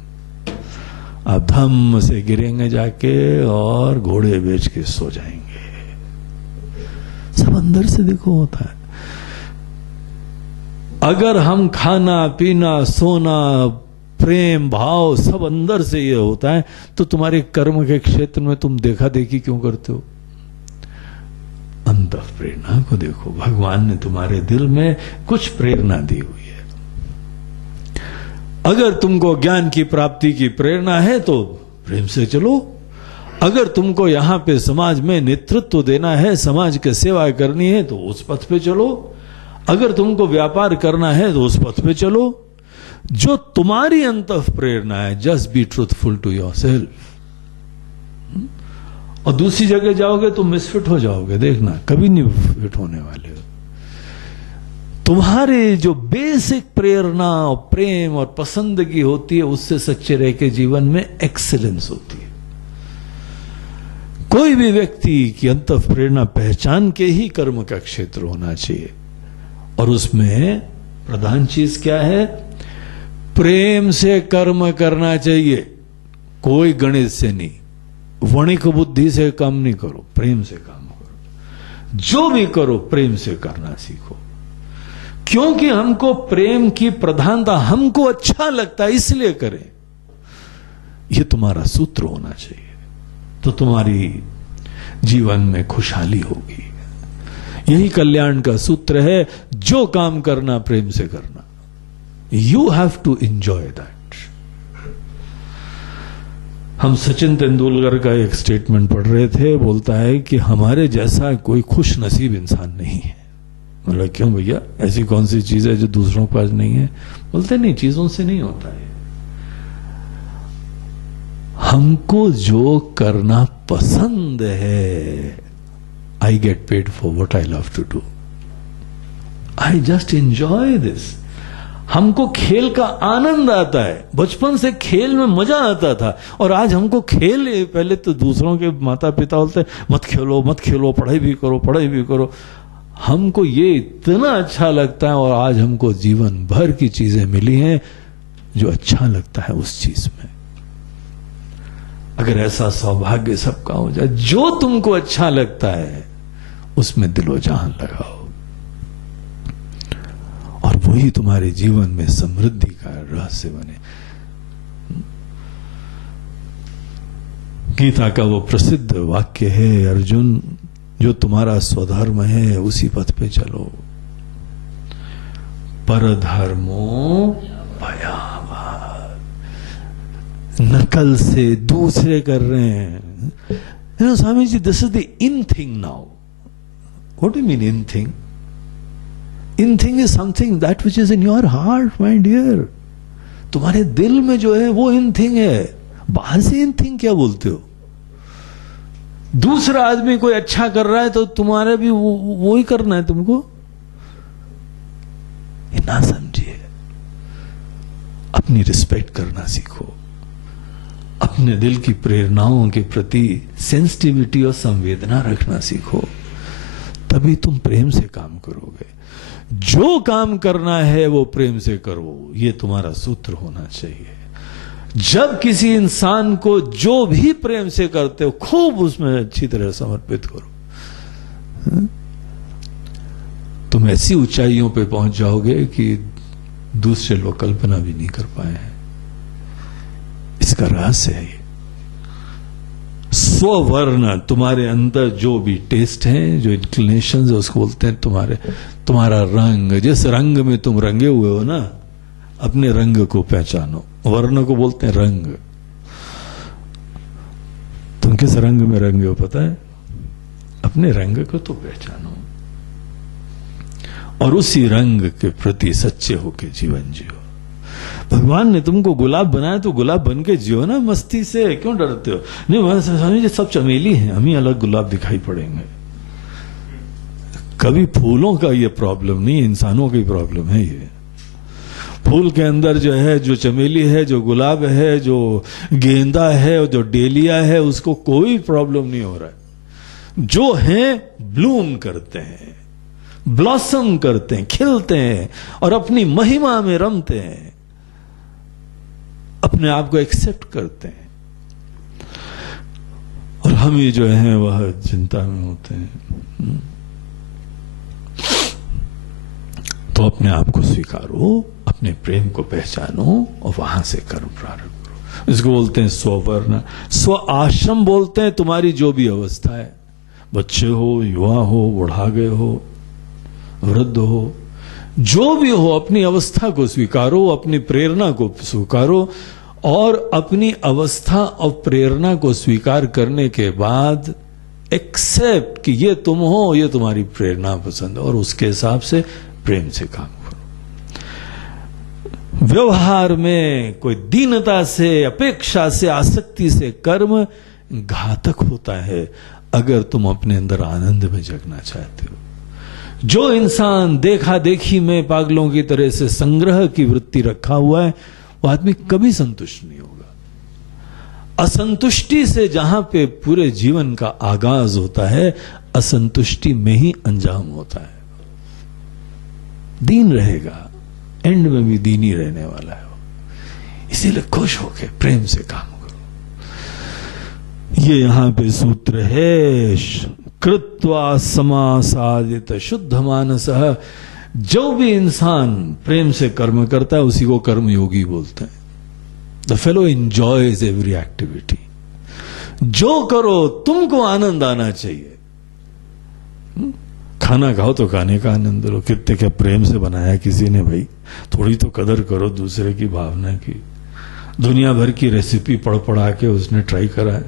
अब धम्म से गिरेंगे जाके और घोड़े बेच के सो जाएंगे। सब अंदर से देखो होता है। अगर हम खाना पीना सोना प्रेम भाव सब अंदर से ये होता है, तो तुम्हारे कर्म के क्षेत्र में तुम देखा देखी क्यों करते हो? अंतः प्रेरणा को देखो। भगवान ने तुम्हारे दिल में कुछ प्रेरणा दी हुई है। अगर तुमको ज्ञान की प्राप्ति की प्रेरणा है तो प्रेम से चलो। अगर तुमको यहां पे समाज में नेतृत्व देना है, समाज की सेवा करनी है, तो उस पथ पे चलो। अगर तुमको व्यापार करना है तो उस पथ पे चलो। जो तुम्हारी अंतः प्रेरणा है, just be truthful to yourself. और दूसरी जगह जाओगे तो मिसफिट हो जाओगे, देखना कभी नहीं फिट होने वाले हो। तुम्हारे जो बेसिक प्रेरणा और प्रेम और पसंदगी होती है, उससे सच्चे रह के जीवन में एक्सीलेंस होती है। कोई भी व्यक्ति की अंतः प्रेरणा पहचान के ही कर्म का क्षेत्र होना चाहिए। और उसमें प्रधान चीज क्या है? प्रेम से कर्म करना चाहिए, कोई गणित से नहीं, वणिक बुद्धि से काम नहीं करो, प्रेम से काम करो। जो भी करो प्रेम से करना सीखो, क्योंकि हमको प्रेम की प्रधानता, हमको अच्छा लगता है इसलिए करें, यह तुम्हारा सूत्र होना चाहिए। तो तुम्हारी जीवन में खुशहाली होगी। यही कल्याण का सूत्र है। जो काम करना प्रेम से करना। You have to enjoy that. हम सचिन तेंदुलकर का एक स्टेटमेंट पढ़ रहे थे, बोलता है कि हमारे जैसा कोई खुश नसीब इंसान नहीं है। बोला क्यों भैया, ऐसी कौन सी चीज है जो दूसरों के पास नहीं है? बोलते नहीं, चीजों से नहीं होता है, हमको जो करना पसंद है, I get paid for what I love to do. I just enjoy this. हमको खेल का आनंद आता है। बचपन से खेल में मजा आता था, और आज हमको खेल, पहले तो दूसरों के माता पिता बोलते मत खेलो मत खेलो, पढ़ाई भी करो पढ़ाई भी करो। हमको ये इतना अच्छा लगता है, और आज हमको जीवन भर की चीजें मिली हैं जो अच्छा लगता है उस चीज में। अगर ऐसा सौभाग्य सबका हो जाए, जो तुमको अच्छा लगता है उसमें दिलो जान लगाओ, और वही तुम्हारे जीवन में समृद्धि का रहस्य बने। गीता का वो प्रसिद्ध वाक्य है, अर्जुन जो तुम्हारा स्वधर्म है उसी पथ पे चलो, परधर्मो भयावह। नकल से दूसरे कर रहे हैं। Swami ji, this is the in thing now. What do mean in thing? In thing is something that which is in your heart my dear. तुम्हारे दिल में जो है वो इन थिंग है। बाहर से इन थिंग क्या बोलते हो? दूसरा आदमी कोई अच्छा कर रहा है तो तुम्हारा भी वो ही करना है तुमको। ये ना समझिए, अपनी रिस्पेक्ट करना सीखो, अपने दिल की प्रेरणाओं के प्रति सेंसिटिविटी और संवेदना रखना सीखो, तभी तुम प्रेम से काम करोगे। जो काम करना है वो प्रेम से करो, ये तुम्हारा सूत्र होना चाहिए। जब किसी इंसान को जो भी प्रेम से करते हो, खूब उसमें अच्छी तरह समर्पित करो, तुम ऐसी ऊंचाइयों पे पहुंच जाओगे कि दूसरे लोग कल्पना भी नहीं कर पाए हैं। इसका रहस्य है ये। स्ववर्ण, तुम्हारे अंदर जो भी टेस्ट है, जो इंक्लिनेशन है, उसको बोलते हैं तुम्हारा रंग। जिस रंग में तुम रंगे हुए हो ना, अपने रंग को पहचानो। वर्ण को बोलते हैं रंग। तुम किस रंग में रंगे हो पता है? अपने रंग को तो पहचानो और उसी रंग के प्रति सच्चे होके जीवन जियो। भगवान ने तुमको गुलाब बनाया तो गुलाब बन के जियो ना, मस्ती से। क्यों डरते हो? नहीं स्वामी जी सब चमेली हैं, हम ही अलग गुलाब दिखाई पड़ेंगे। कभी फूलों का ये प्रॉब्लम नहीं, इंसानों की प्रॉब्लम है ये। फूल के अंदर जो है, जो चमेली है, जो गुलाब है, जो गेंदा है, जो डेलिया है, उसको कोई प्रॉब्लम नहीं हो रहा है। जो है ब्लूम करते हैं, ब्लॉसम करते हैं, खिलते हैं और अपनी महिमा में रमते हैं, अपने आप को एक्सेप्ट करते हैं। और हम ही जो है वह चिंता में होते हैं। तो अपने आप को स्वीकारो, अपने प्रेम को पहचानो और वहां से कर्म प्रारंभ करो। इसको बोलते हैं स्ववर्ण। स्व आश्रम बोलते हैं तुम्हारी जो भी अवस्था है, बच्चे हो, युवा हो, बुढ़ा गए हो, वृद्ध हो, जो भी हो, अपनी अवस्था को स्वीकारो, अपनी प्रेरणा को स्वीकारो। और अपनी अवस्था और प्रेरणा को स्वीकार करने के बाद एक्सेप्ट कि ये तुम हो, ये तुम्हारी प्रेरणा पसंद है, और उसके हिसाब से प्रेम से काम करो। व्यवहार में कोई दीनता से, अपेक्षा से, आसक्ति से कर्म घातक होता है अगर तुम अपने अंदर आनंद में जगना चाहते हो। जो इंसान देखा देखी में पागलों की तरह से संग्रह की वृत्ति रखा हुआ है, वो आदमी कभी संतुष्ट नहीं होगा। असंतुष्टि से जहां पे पूरे जीवन का आगाज होता है, असंतुष्टि में ही अंजाम होता है। दीन रहेगा, एंड में भी दीन ही रहने वाला है वो। इसीलिए खुश होके प्रेम से काम करो। ये यहां पे सूत्र है, कृत्वा समासादित शुद्ध मानसः। जो भी इंसान प्रेम से कर्म करता है उसी को कर्म योगी बोलते हैं। The fellow enjoys every activity. जो करो तुमको आनंद आना चाहिए। खाना खाओ तो खाने का आनंद लो। कितने क्या प्रेम से बनाया किसी ने भाई, थोड़ी तो कदर करो दूसरे की भावना की। दुनिया भर की रेसिपी पढ़ पढ़ा के उसने ट्राई करा है,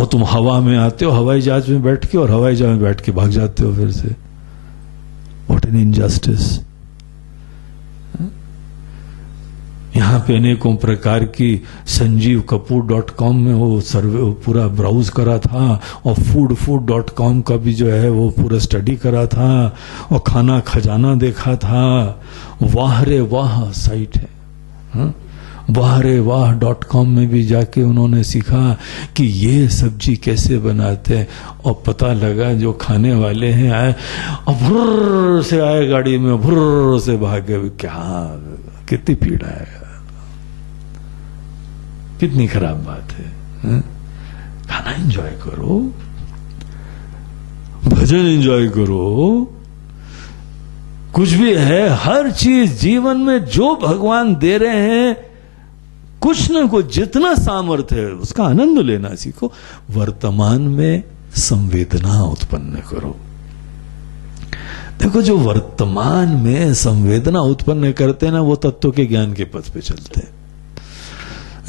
और तुम हवा में आते हो, हवाई जहाज में बैठ के, और हवाई जहाज में बैठ के भाग जाते हो फिर से। What an injustice. यहां पे अनेकों प्रकार की sanjeevkapoor.com में वो सर्वे पूरा ब्राउज करा था, और food.com का भी जो है वो पूरा स्टडी करा था, और खाना खजाना देखा था। वाह रे वाह साइट है, वाह रे वाह.com में भी जाके उन्होंने सीखा कि ये सब्जी कैसे बनाते हैं, और पता लगा जो खाने वाले हैं आए और भुर्र से आए गाड़ी में, भुर्र से भागे। क्या कितनी पीड़ा है, कितनी खराब बात है। खाना एंजॉय करो, भजन एंजॉय करो, कुछ भी है, हर चीज जीवन में जो भगवान दे रहे हैं, कुछ न कुछ जितना सामर्थ्य है उसका आनंद लेना सीखो। वर्तमान में संवेदना उत्पन्न करो। देखो, जो वर्तमान में संवेदना उत्पन्न करते हैं ना, वो तत्व के ज्ञान के पथ पे चलते हैं।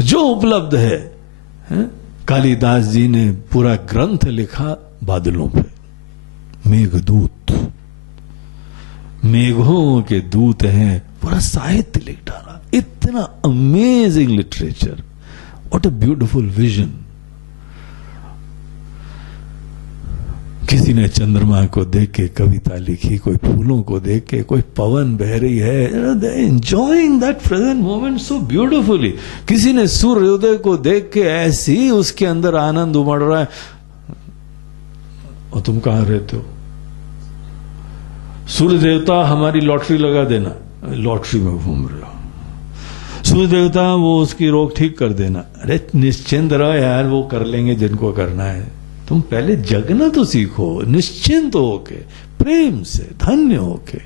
जो उपलब्ध है, कालिदास जी ने पूरा ग्रंथ लिखा बादलों पे, मेघदूत, मेघों के दूत हैं, पूरा साहित्य लिख डाला। इतना amazing literature, what a beautiful vision. किसी ने चंद्रमा को देख के कविता लिखी, कोई फूलों को देख के, कोई पवन बह रही है, enjoying that present moment so beautifully. किसी ने सूर्योदय को देख के ऐसी उसके अंदर आनंद उमड़ रहा है। और तुम कहां रहते हो? सूर्य देवता हमारी लॉटरी लगा देना, लॉटरी में घूम रहे हो। सूर्य देवता वो उसकी रोग ठीक कर देना, अरे निश्चिंत रहो यार, वो कर लेंगे जिनको करना है। तुम पहले जगना तो सीखो, निश्चिंत होके, प्रेम से, धन्य होके।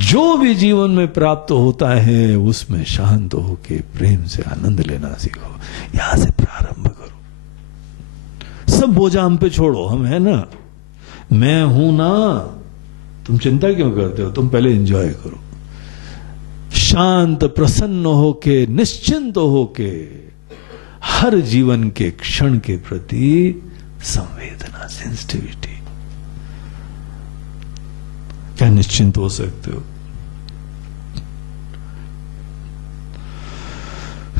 जो भी जीवन में प्राप्त होता है उसमें शांत होके प्रेम से आनंद लेना सीखो। यहां से प्रारंभ करो। सब बोझा हम पे छोड़ो, हम है ना, मैं हूं ना, तुम चिंता क्यों करते हो? तुम पहले एंजॉय करो, शांत प्रसन्न होके, निश्चिंत होके, हर जीवन के क्षण के प्रति संवेदना, सेंसिटिविटी। क्या निश्चिंत हो सकते हो?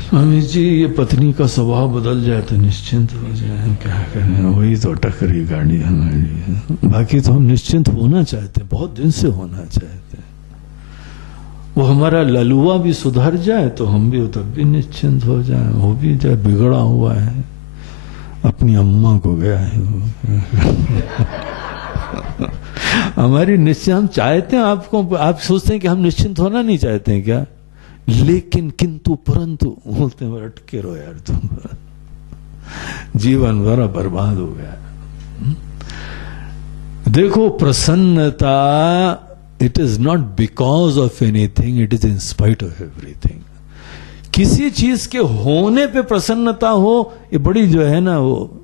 स्वामी जी, ये पत्नी का स्वभाव बदल जाए तो निश्चिंत हो जाए, क्या करें, वही तो टकरी गाड़ी हमारी। बाकी तो हम निश्चिंत होना चाहते हैं, बहुत दिन से होना चाहते हैं। वो हमारा ललुआ भी सुधर जाए तो हम भी तब भी निश्चिंत हो जाए। वो भी जाए बिगड़ा हुआ है, अपनी अम्मा को गया है हमारी निश्चिंत, हम चाहते हैं आपको, आप सोचते हैं कि हम निश्चिंत होना नहीं चाहते हैं क्या? लेकिन किंतु परंतु बोलते हैं, अटके रहो यार तुम, जीवन भरा बर्बाद हो गया। देखो, प्रसन्नता, it is not because of anything, it is in spite of everything. किसी चीज के होने पे प्रसन्नता हो, ये बड़ी जो है ना, वो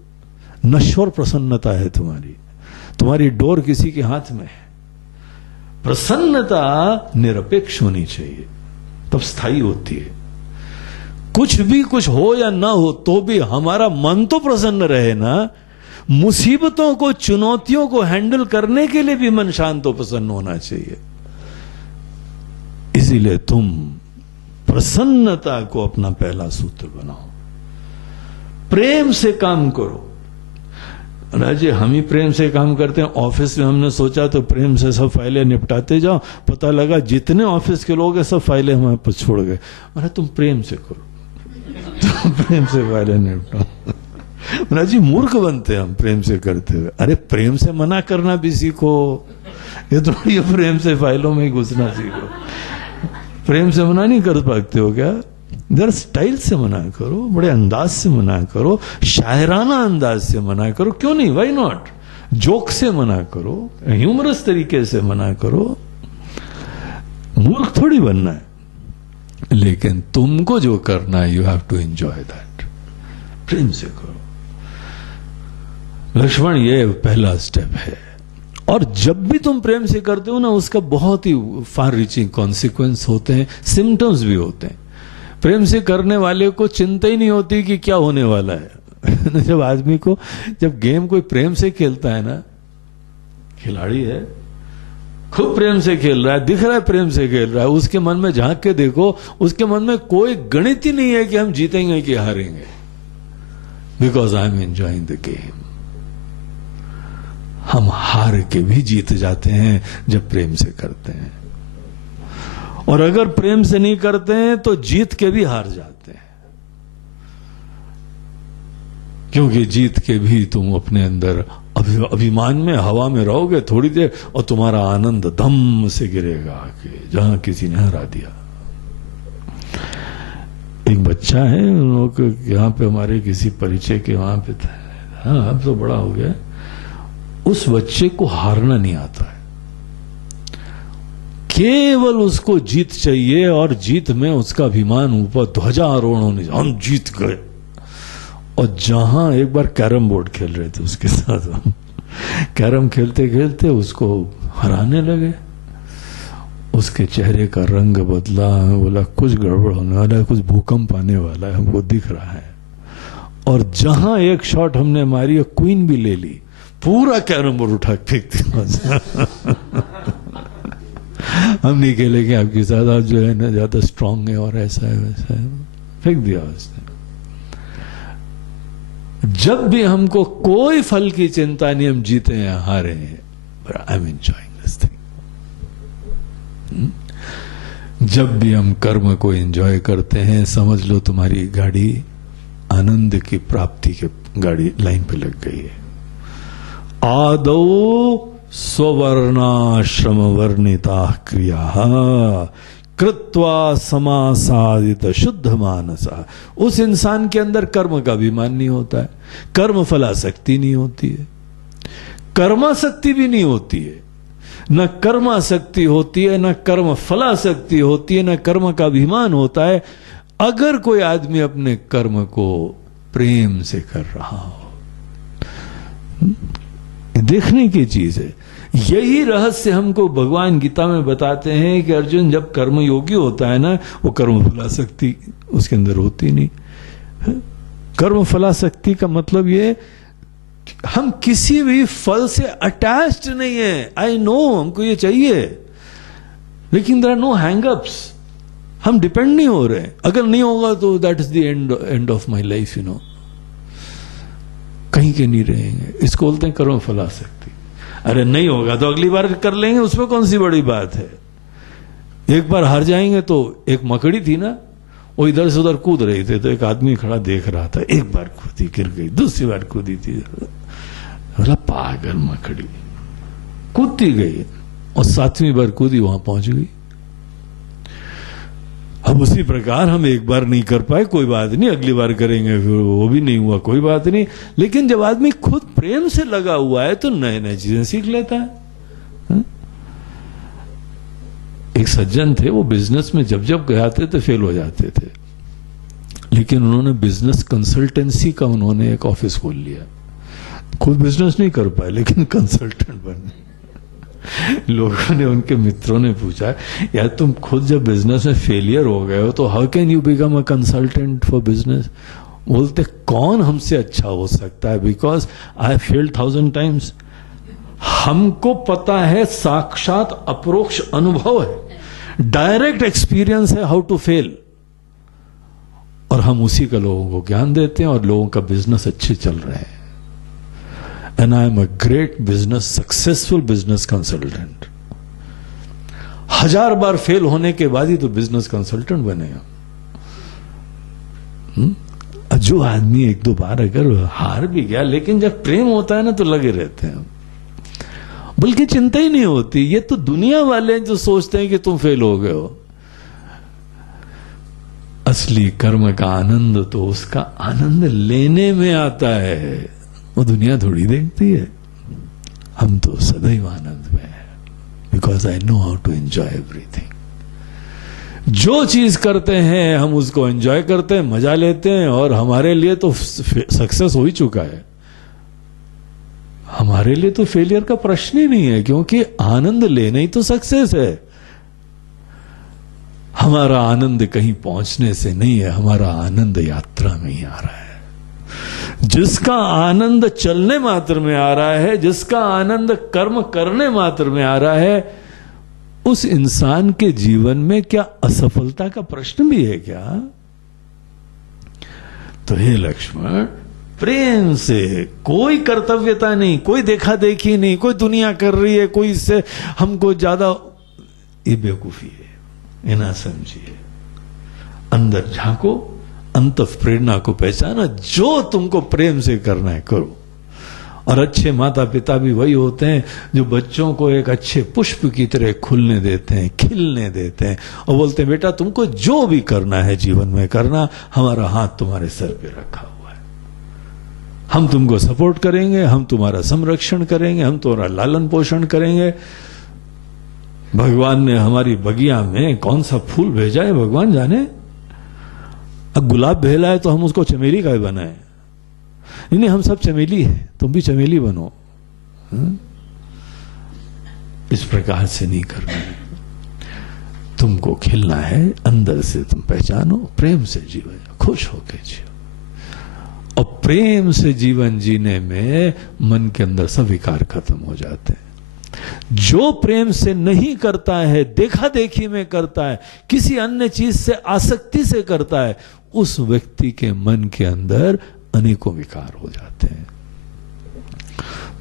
नश्वर प्रसन्नता है तुम्हारी। तुम्हारी डोर किसी के हाथ में है। प्रसन्नता निरपेक्ष होनी चाहिए, तब स्थायी होती है। कुछ भी कुछ हो या ना हो तो भी हमारा मन तो प्रसन्न रहे ना। मुसीबतों को, चुनौतियों को हैंडल करने के लिए भी मन शांत और प्रसन्न होना चाहिए। इसीलिए तुम प्रसन्नता को अपना पहला सूत्र बनाओ, प्रेम से काम करो। राजे, हम ही प्रेम से काम करते हैं। ऑफिस में हमने सोचा तो प्रेम से सब फाइलें निपटाते जाओ, पता लगा जितने ऑफिस के लोग हैं सब फाइलें हमारे पास छोड़ गए। अरे तुम प्रेम से करो, तुम प्रेम से फाइलें निपटाओ। महाराज जी, मूर्ख बनते हैं हम प्रेम से करते हुए। अरे प्रेम से मना करना भी सीखो, ये थोड़ी प्रेम से फाइलों में ही घुसना सीखो। प्रेम से मना नहीं कर पाते हो क्या? जरा स्टाइल से मना करो, बड़े अंदाज से मना करो, शायराना अंदाज से मना करो, क्यों नहीं, व्हाई नॉट? जोक से मना करो, ह्यूमरस तरीके से मना करो। मूर्ख थोड़ी बनना है, लेकिन तुमको जो करना है, you have to enjoy that. प्रेम से करो। लक्ष्मण, ये पहला स्टेप है। और जब भी तुम प्रेम से करते हो ना, उसका बहुत ही फार रीचिंग कॉन्सिक्वेंस होते हैं, सिम्टम्स भी होते हैं। प्रेम से करने वाले को चिंता ही नहीं होती कि क्या होने वाला है। जब आदमी को, जब गेम कोई प्रेम से खेलता है ना, खिलाड़ी है, खूब प्रेम से खेल रहा है, दिख रहा है प्रेम से खेल रहा है, उसके मन में झांक के देखो, उसके मन में कोई गणित ही नहीं है कि हम जीतेंगे कि हारेंगे, because I am enjoying the game. हम हार के भी जीत जाते हैं जब प्रेम से करते हैं, और अगर प्रेम से नहीं करते हैं तो जीत के भी हार जाते हैं, क्योंकि जीत के भी तुम अपने अंदर अभिमान में, हवा में रहोगे थोड़ी देर, और तुम्हारा आनंद दम से गिरेगा आके, जहां किसी ने हरा दिया। एक बच्चा है उन लोगों के यहाँ पे, हमारे किसी परिचय के वहां पे था, हाँ अब तो बड़ा हो गया, उस बच्चे को हारना नहीं आता है, केवल उसको जीत चाहिए, और जीत में उसका अभिमान ऊपर ध्वजारोहण होने, हम जीत गए। और जहां एक बार कैरम बोर्ड खेल रहे थे उसके साथ, हम कैरम खेलते खेलते उसको हराने लगे, उसके चेहरे का रंग बदला, बोला कुछ गड़बड़ होने वाला है, कुछ भूकंप आने वाला है, हमको दिख रहा है। और जहां एक शॉट हमने मारी और क्वीन भी ले ली, पूरा कैरम बोर्ड उठा फेंक दिया। हम नहीं खेलेंगे आपके साथ, आप जो है ना ज्यादा स्ट्रांग है और ऐसा है वैसा है, फेंक दिया उसने। जब भी हमको कोई फल की चिंता नहीं, हम जीते हैं हारे हैं, but I am enjoying this thing. जब भी हम कर्म को एंजॉय करते हैं, समझ लो तुम्हारी गाड़ी आनंद की प्राप्ति के गाड़ी लाइन पे लग गई है। आदौ स्ववर्णाश्रम वर्णिता क्रिया कृत्वा समासादित शुद्ध मानसा। उस इंसान के अंदर कर्म का अभिमान नहीं होता है, कर्म फलासक्ति नहीं होती है, कर्मासक्ति भी नहीं होती है, न कर्मासक्ति होती है, न कर्म फलासक्ति होती है, न कर्म का अभिमान होता है। अगर कोई आदमी अपने कर्म को प्रेम से कर रहा हो, देखने की चीज है। यही रहस्य हमको भगवान गीता में बताते हैं कि अर्जुन जब कर्म योगी होता है ना, वो कर्म फलासक्ति उसके अंदर होती नहीं। कर्म फलासक्ति का मतलब ये हम किसी भी फल से अटैच्ड नहीं है। आई नो हमको ये चाहिए, लेकिन देयर आर नो हैंगअप्स, हम डिपेंड नहीं हो रहे। अगर नहीं होगा तो that is the end of my life, you know, कहीं के नहीं रहेंगे। इसको बोलते हैं कर्म फलासक्ति। अरे नहीं होगा तो अगली बार कर लेंगे, उसमें कौन सी बड़ी बात है। एक बार हार जाएंगे तो, एक मकड़ी थी ना, वो इधर से उधर कूद रही थी, तो एक आदमी खड़ा देख रहा था, एक बार कूदी गिर गई, दूसरी बार कूदी थी, बोला पागल मकड़ी, कूदती गई और 7वीं बार कूदी, वहां पहुंच गई। अब उसी प्रकार हम एक बार नहीं कर पाए, कोई बात नहीं, अगली बार करेंगे, फिर वो भी नहीं हुआ, कोई बात नहीं। लेकिन जब आदमी खुद प्रेम से लगा हुआ है तो नए नए चीजें सीख लेता है। एक सज्जन थे, वो बिजनेस में जब जब गए आते थे फेल हो जाते थे, लेकिन उन्होंने बिजनेस कंसल्टेंसी का उन्होंने एक ऑफिस खोल लिया। खुद बिजनेस नहीं कर पाए लेकिन कंसल्टेंट बने। लोगों ने, उनके मित्रों ने पूछा, यार तुम खुद जब बिजनेस में फेलियर हो गए हो तो how can you become a consultant for business. बोलते कौन हमसे अच्छा हो सकता है, बिकॉज आई फेल्ड 1000 टाइम्स। हमको पता है, साक्षात अप्रोक्ष अनुभव है, डायरेक्ट एक्सपीरियंस है हाउ टू फेल, और हम उसी का लोगों को ज्ञान देते हैं और लोगों का बिजनेस अच्छे चल रहे हैं। And I am a great business, successful business consultant. 1000 bar fail होने के बाद ही तो बिजनेस कंसल्टेंट बनेगा। जो आदमी 1-2 बार अगर हार भी गया, लेकिन जब प्रेम होता है ना तो लगे रहते हैं, बल्कि चिंता ही नहीं होती। ये तो दुनिया वाले जो सोचते हैं कि तुम फेल हो गए हो। असली कर्म का आनंद तो उसका आनंद लेने में आता है, वो दुनिया थोड़ी देखती है। हम तो सदैव आनंद में है, because I know how to enjoy everything. जो चीज करते हैं हम उसको एंजॉय करते हैं, मजा लेते हैं, और हमारे लिए तो सक्सेस हो ही चुका है। हमारे लिए तो फेलियर का प्रश्न ही नहीं है, क्योंकि आनंद लेना ही तो सक्सेस है। हमारा आनंद कहीं पहुंचने से नहीं है, हमारा आनंद यात्रा में ही आ रहा है। जिसका आनंद चलने मात्र में आ रहा है, जिसका आनंद कर्म करने मात्र में आ रहा है, उस इंसान के जीवन में क्या असफलता का प्रश्न भी है क्या? तो हे लक्ष्मण, प्रेम से, कोई कर्तव्यता नहीं, कोई देखा देखी नहीं, कोई दुनिया कर रही है, कोई इससे हमको ज्यादा, ये बेवकूफी है, ये ना समझिए। अंदर झांको, अंत प्रेरणा को पहचाना, जो तुमको प्रेम से करना है करो, और अच्छे माता पिता भी वही होते हैं जो बच्चों को एक अच्छे पुष्प की तरह खुलने देते हैं, खिलने देते हैं और बोलते हैं बेटा तुमको जो भी करना है जीवन में करना, हमारा हाथ तुम्हारे सर पे रखा हुआ है, हम तुमको सपोर्ट करेंगे, हम तुम्हारा संरक्षण करेंगे, हम तुम्हारा लालन पोषण करेंगे। भगवान ने हमारी बगिया में कौन सा फूल भेजा है भगवान जाने। अब गुलाब भेजा है तो हम उसको चमेली का बनाए? नहीं, हम सब चमेली है, तुम भी चमेली बनो। इस प्रकार से नहीं करना है, तुमको खिलना है अंदर से, तुम पहचानो, प्रेम से जीवन खुश होकर जियो। और प्रेम से जीवन जीने में मन के अंदर सब विकार खत्म हो जाते हैं। जो प्रेम से नहीं करता है, देखा देखी में करता है, किसी अन्य चीज से आसक्ति से करता है, उस व्यक्ति के मन के अंदर अनेकों विकार हो जाते हैं।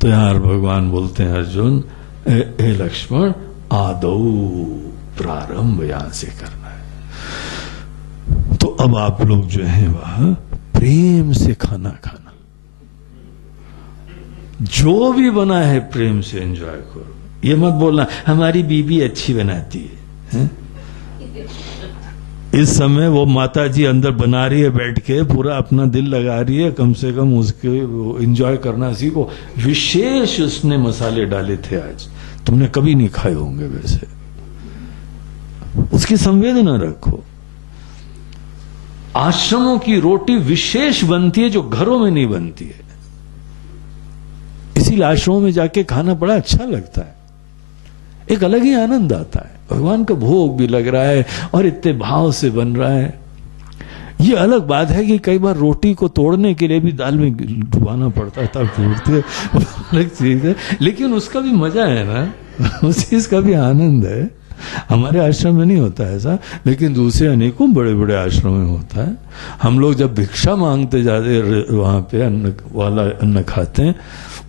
तो यार भगवान बोलते हैं अर्जुन, हे लक्ष्मण, आदौ प्रारंभ यहां से करना है। तो अब आप लोग जो है वह प्रेम से खाना खाना, जो भी बना है प्रेम से एंजॉय करो। ये मत बोलना हमारी बीबी अच्छी बनाती है? इस समय वो माता जी अंदर बना रही है बैठ के, पूरा अपना दिल लगा रही है, कम से कम उसके एंजॉय करना सीखो। विशेष उसने मसाले डाले थे आज, तुमने कभी नहीं खाए होंगे वैसे। उसकी संवेदना रखो। आश्रमों की रोटी विशेष बनती है जो घरों में नहीं बनती है, इसीलिए आश्रमों में जाके खाना बड़ा अच्छा लगता है, एक अलग ही आनंद आता है। भगवान का भोग भी लग रहा है और इतने भाव से बन रहा है। ये अलग बात है कि कई बार रोटी को तोड़ने के लिए भी दाल में डुबाना पड़ता है तब टूटते, अलग चीज है, लेकिन उसका भी मजा है ना, उस चीज का भी आनंद है। हमारे आश्रम में नहीं होता ऐसा, लेकिन दूसरे अनेकों बड़े बड़े आश्रम में होता है। हम लोग जब भिक्षा मांगते जाते वहां पे अन्न खाते हैं,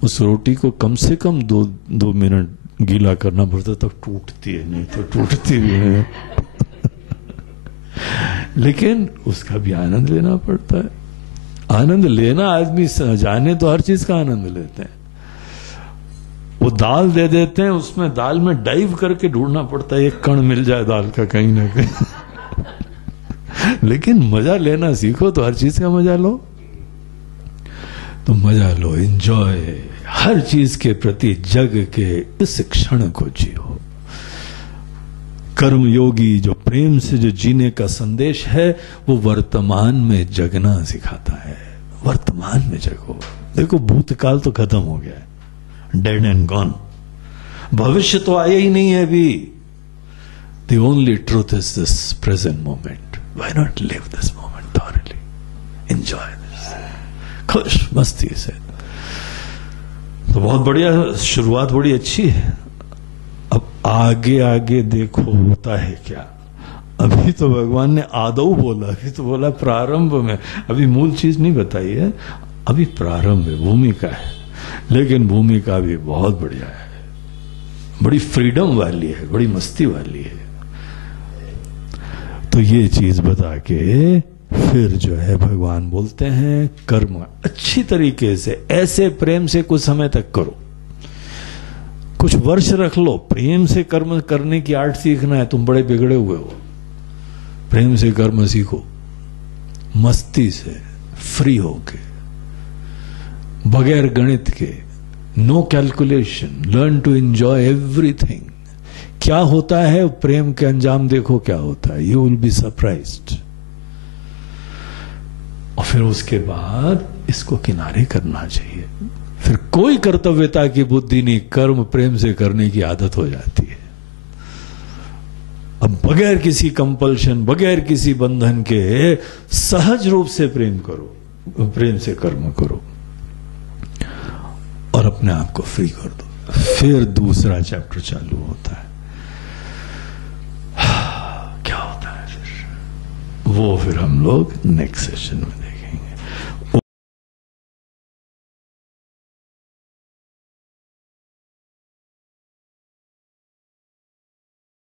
उस रोटी को कम से कम दो मिनट गीला करना पड़ता, तब टूटती है, नहीं तो टूटती भी नहीं। लेकिन उसका भी आनंद लेना पड़ता है। आनंद लेना, आदमी जाने तो हर चीज का आनंद लेते हैं। वो दाल दे देते हैं, उसमें दाल में डाइव करके ढूंढना पड़ता है, एक कण मिल जाए दाल का कहीं ना कहीं। लेकिन मजा लेना सीखो तो हर चीज का मजा लो, तो मजा लो, एंजॉय, हर चीज के प्रति जग के इस क्षण को जियो। कर्म योगी जो प्रेम से जो जीने का संदेश है, वो वर्तमान में जगना सिखाता है। वर्तमान में जगो। देखो भूतकाल तो खत्म हो गया है, डेड एंड गॉन। भविष्य तो आया ही नहीं है अभी। The only truth is this present moment. Why not live this moment thoroughly, enjoy this, खुश मस्ती से। तो बहुत बढ़िया शुरुआत, बड़ी अच्छी है। अब आगे आगे देखो होता है क्या। अभी तो भगवान ने आदौ बोला, अभी तो बोला प्रारंभ में, अभी मूल चीज नहीं बताई है, अभी प्रारंभ है, भूमिका है। लेकिन भूमिका भी बहुत बढ़िया है, बड़ी फ्रीडम वाली है, बड़ी मस्ती वाली है। तो ये चीज बता के फिर जो है भगवान बोलते हैं कर्म अच्छी तरीके से, ऐसे प्रेम से कुछ समय तक करो, कुछ वर्ष रख लो। प्रेम से कर्म करने की आर्ट सीखना है, तुम बड़े बिगड़े हुए हो। प्रेम से कर्म सीखो, मस्ती से, फ्री होके, बगैर गणित के, no calculation, learn to enjoy everything. क्या होता है प्रेम के अंजाम देखो क्या होता है, यू विल बी सरप्राइज्ड। और फिर उसके बाद इसको किनारे करना चाहिए। फिर कोई कर्तव्यता की बुद्धि नहीं, कर्म प्रेम से करने की आदत हो जाती है। अब बगैर किसी कंपल्शन, बगैर किसी बंधन के सहज रूप से प्रेम करो, प्रेम से कर्म करो और अपने आप को फ्री कर दो। फिर दूसरा चैप्टर चालू होता है। क्या होता है फिर, वो फिर हम लोग नेक्स्ट सेशन में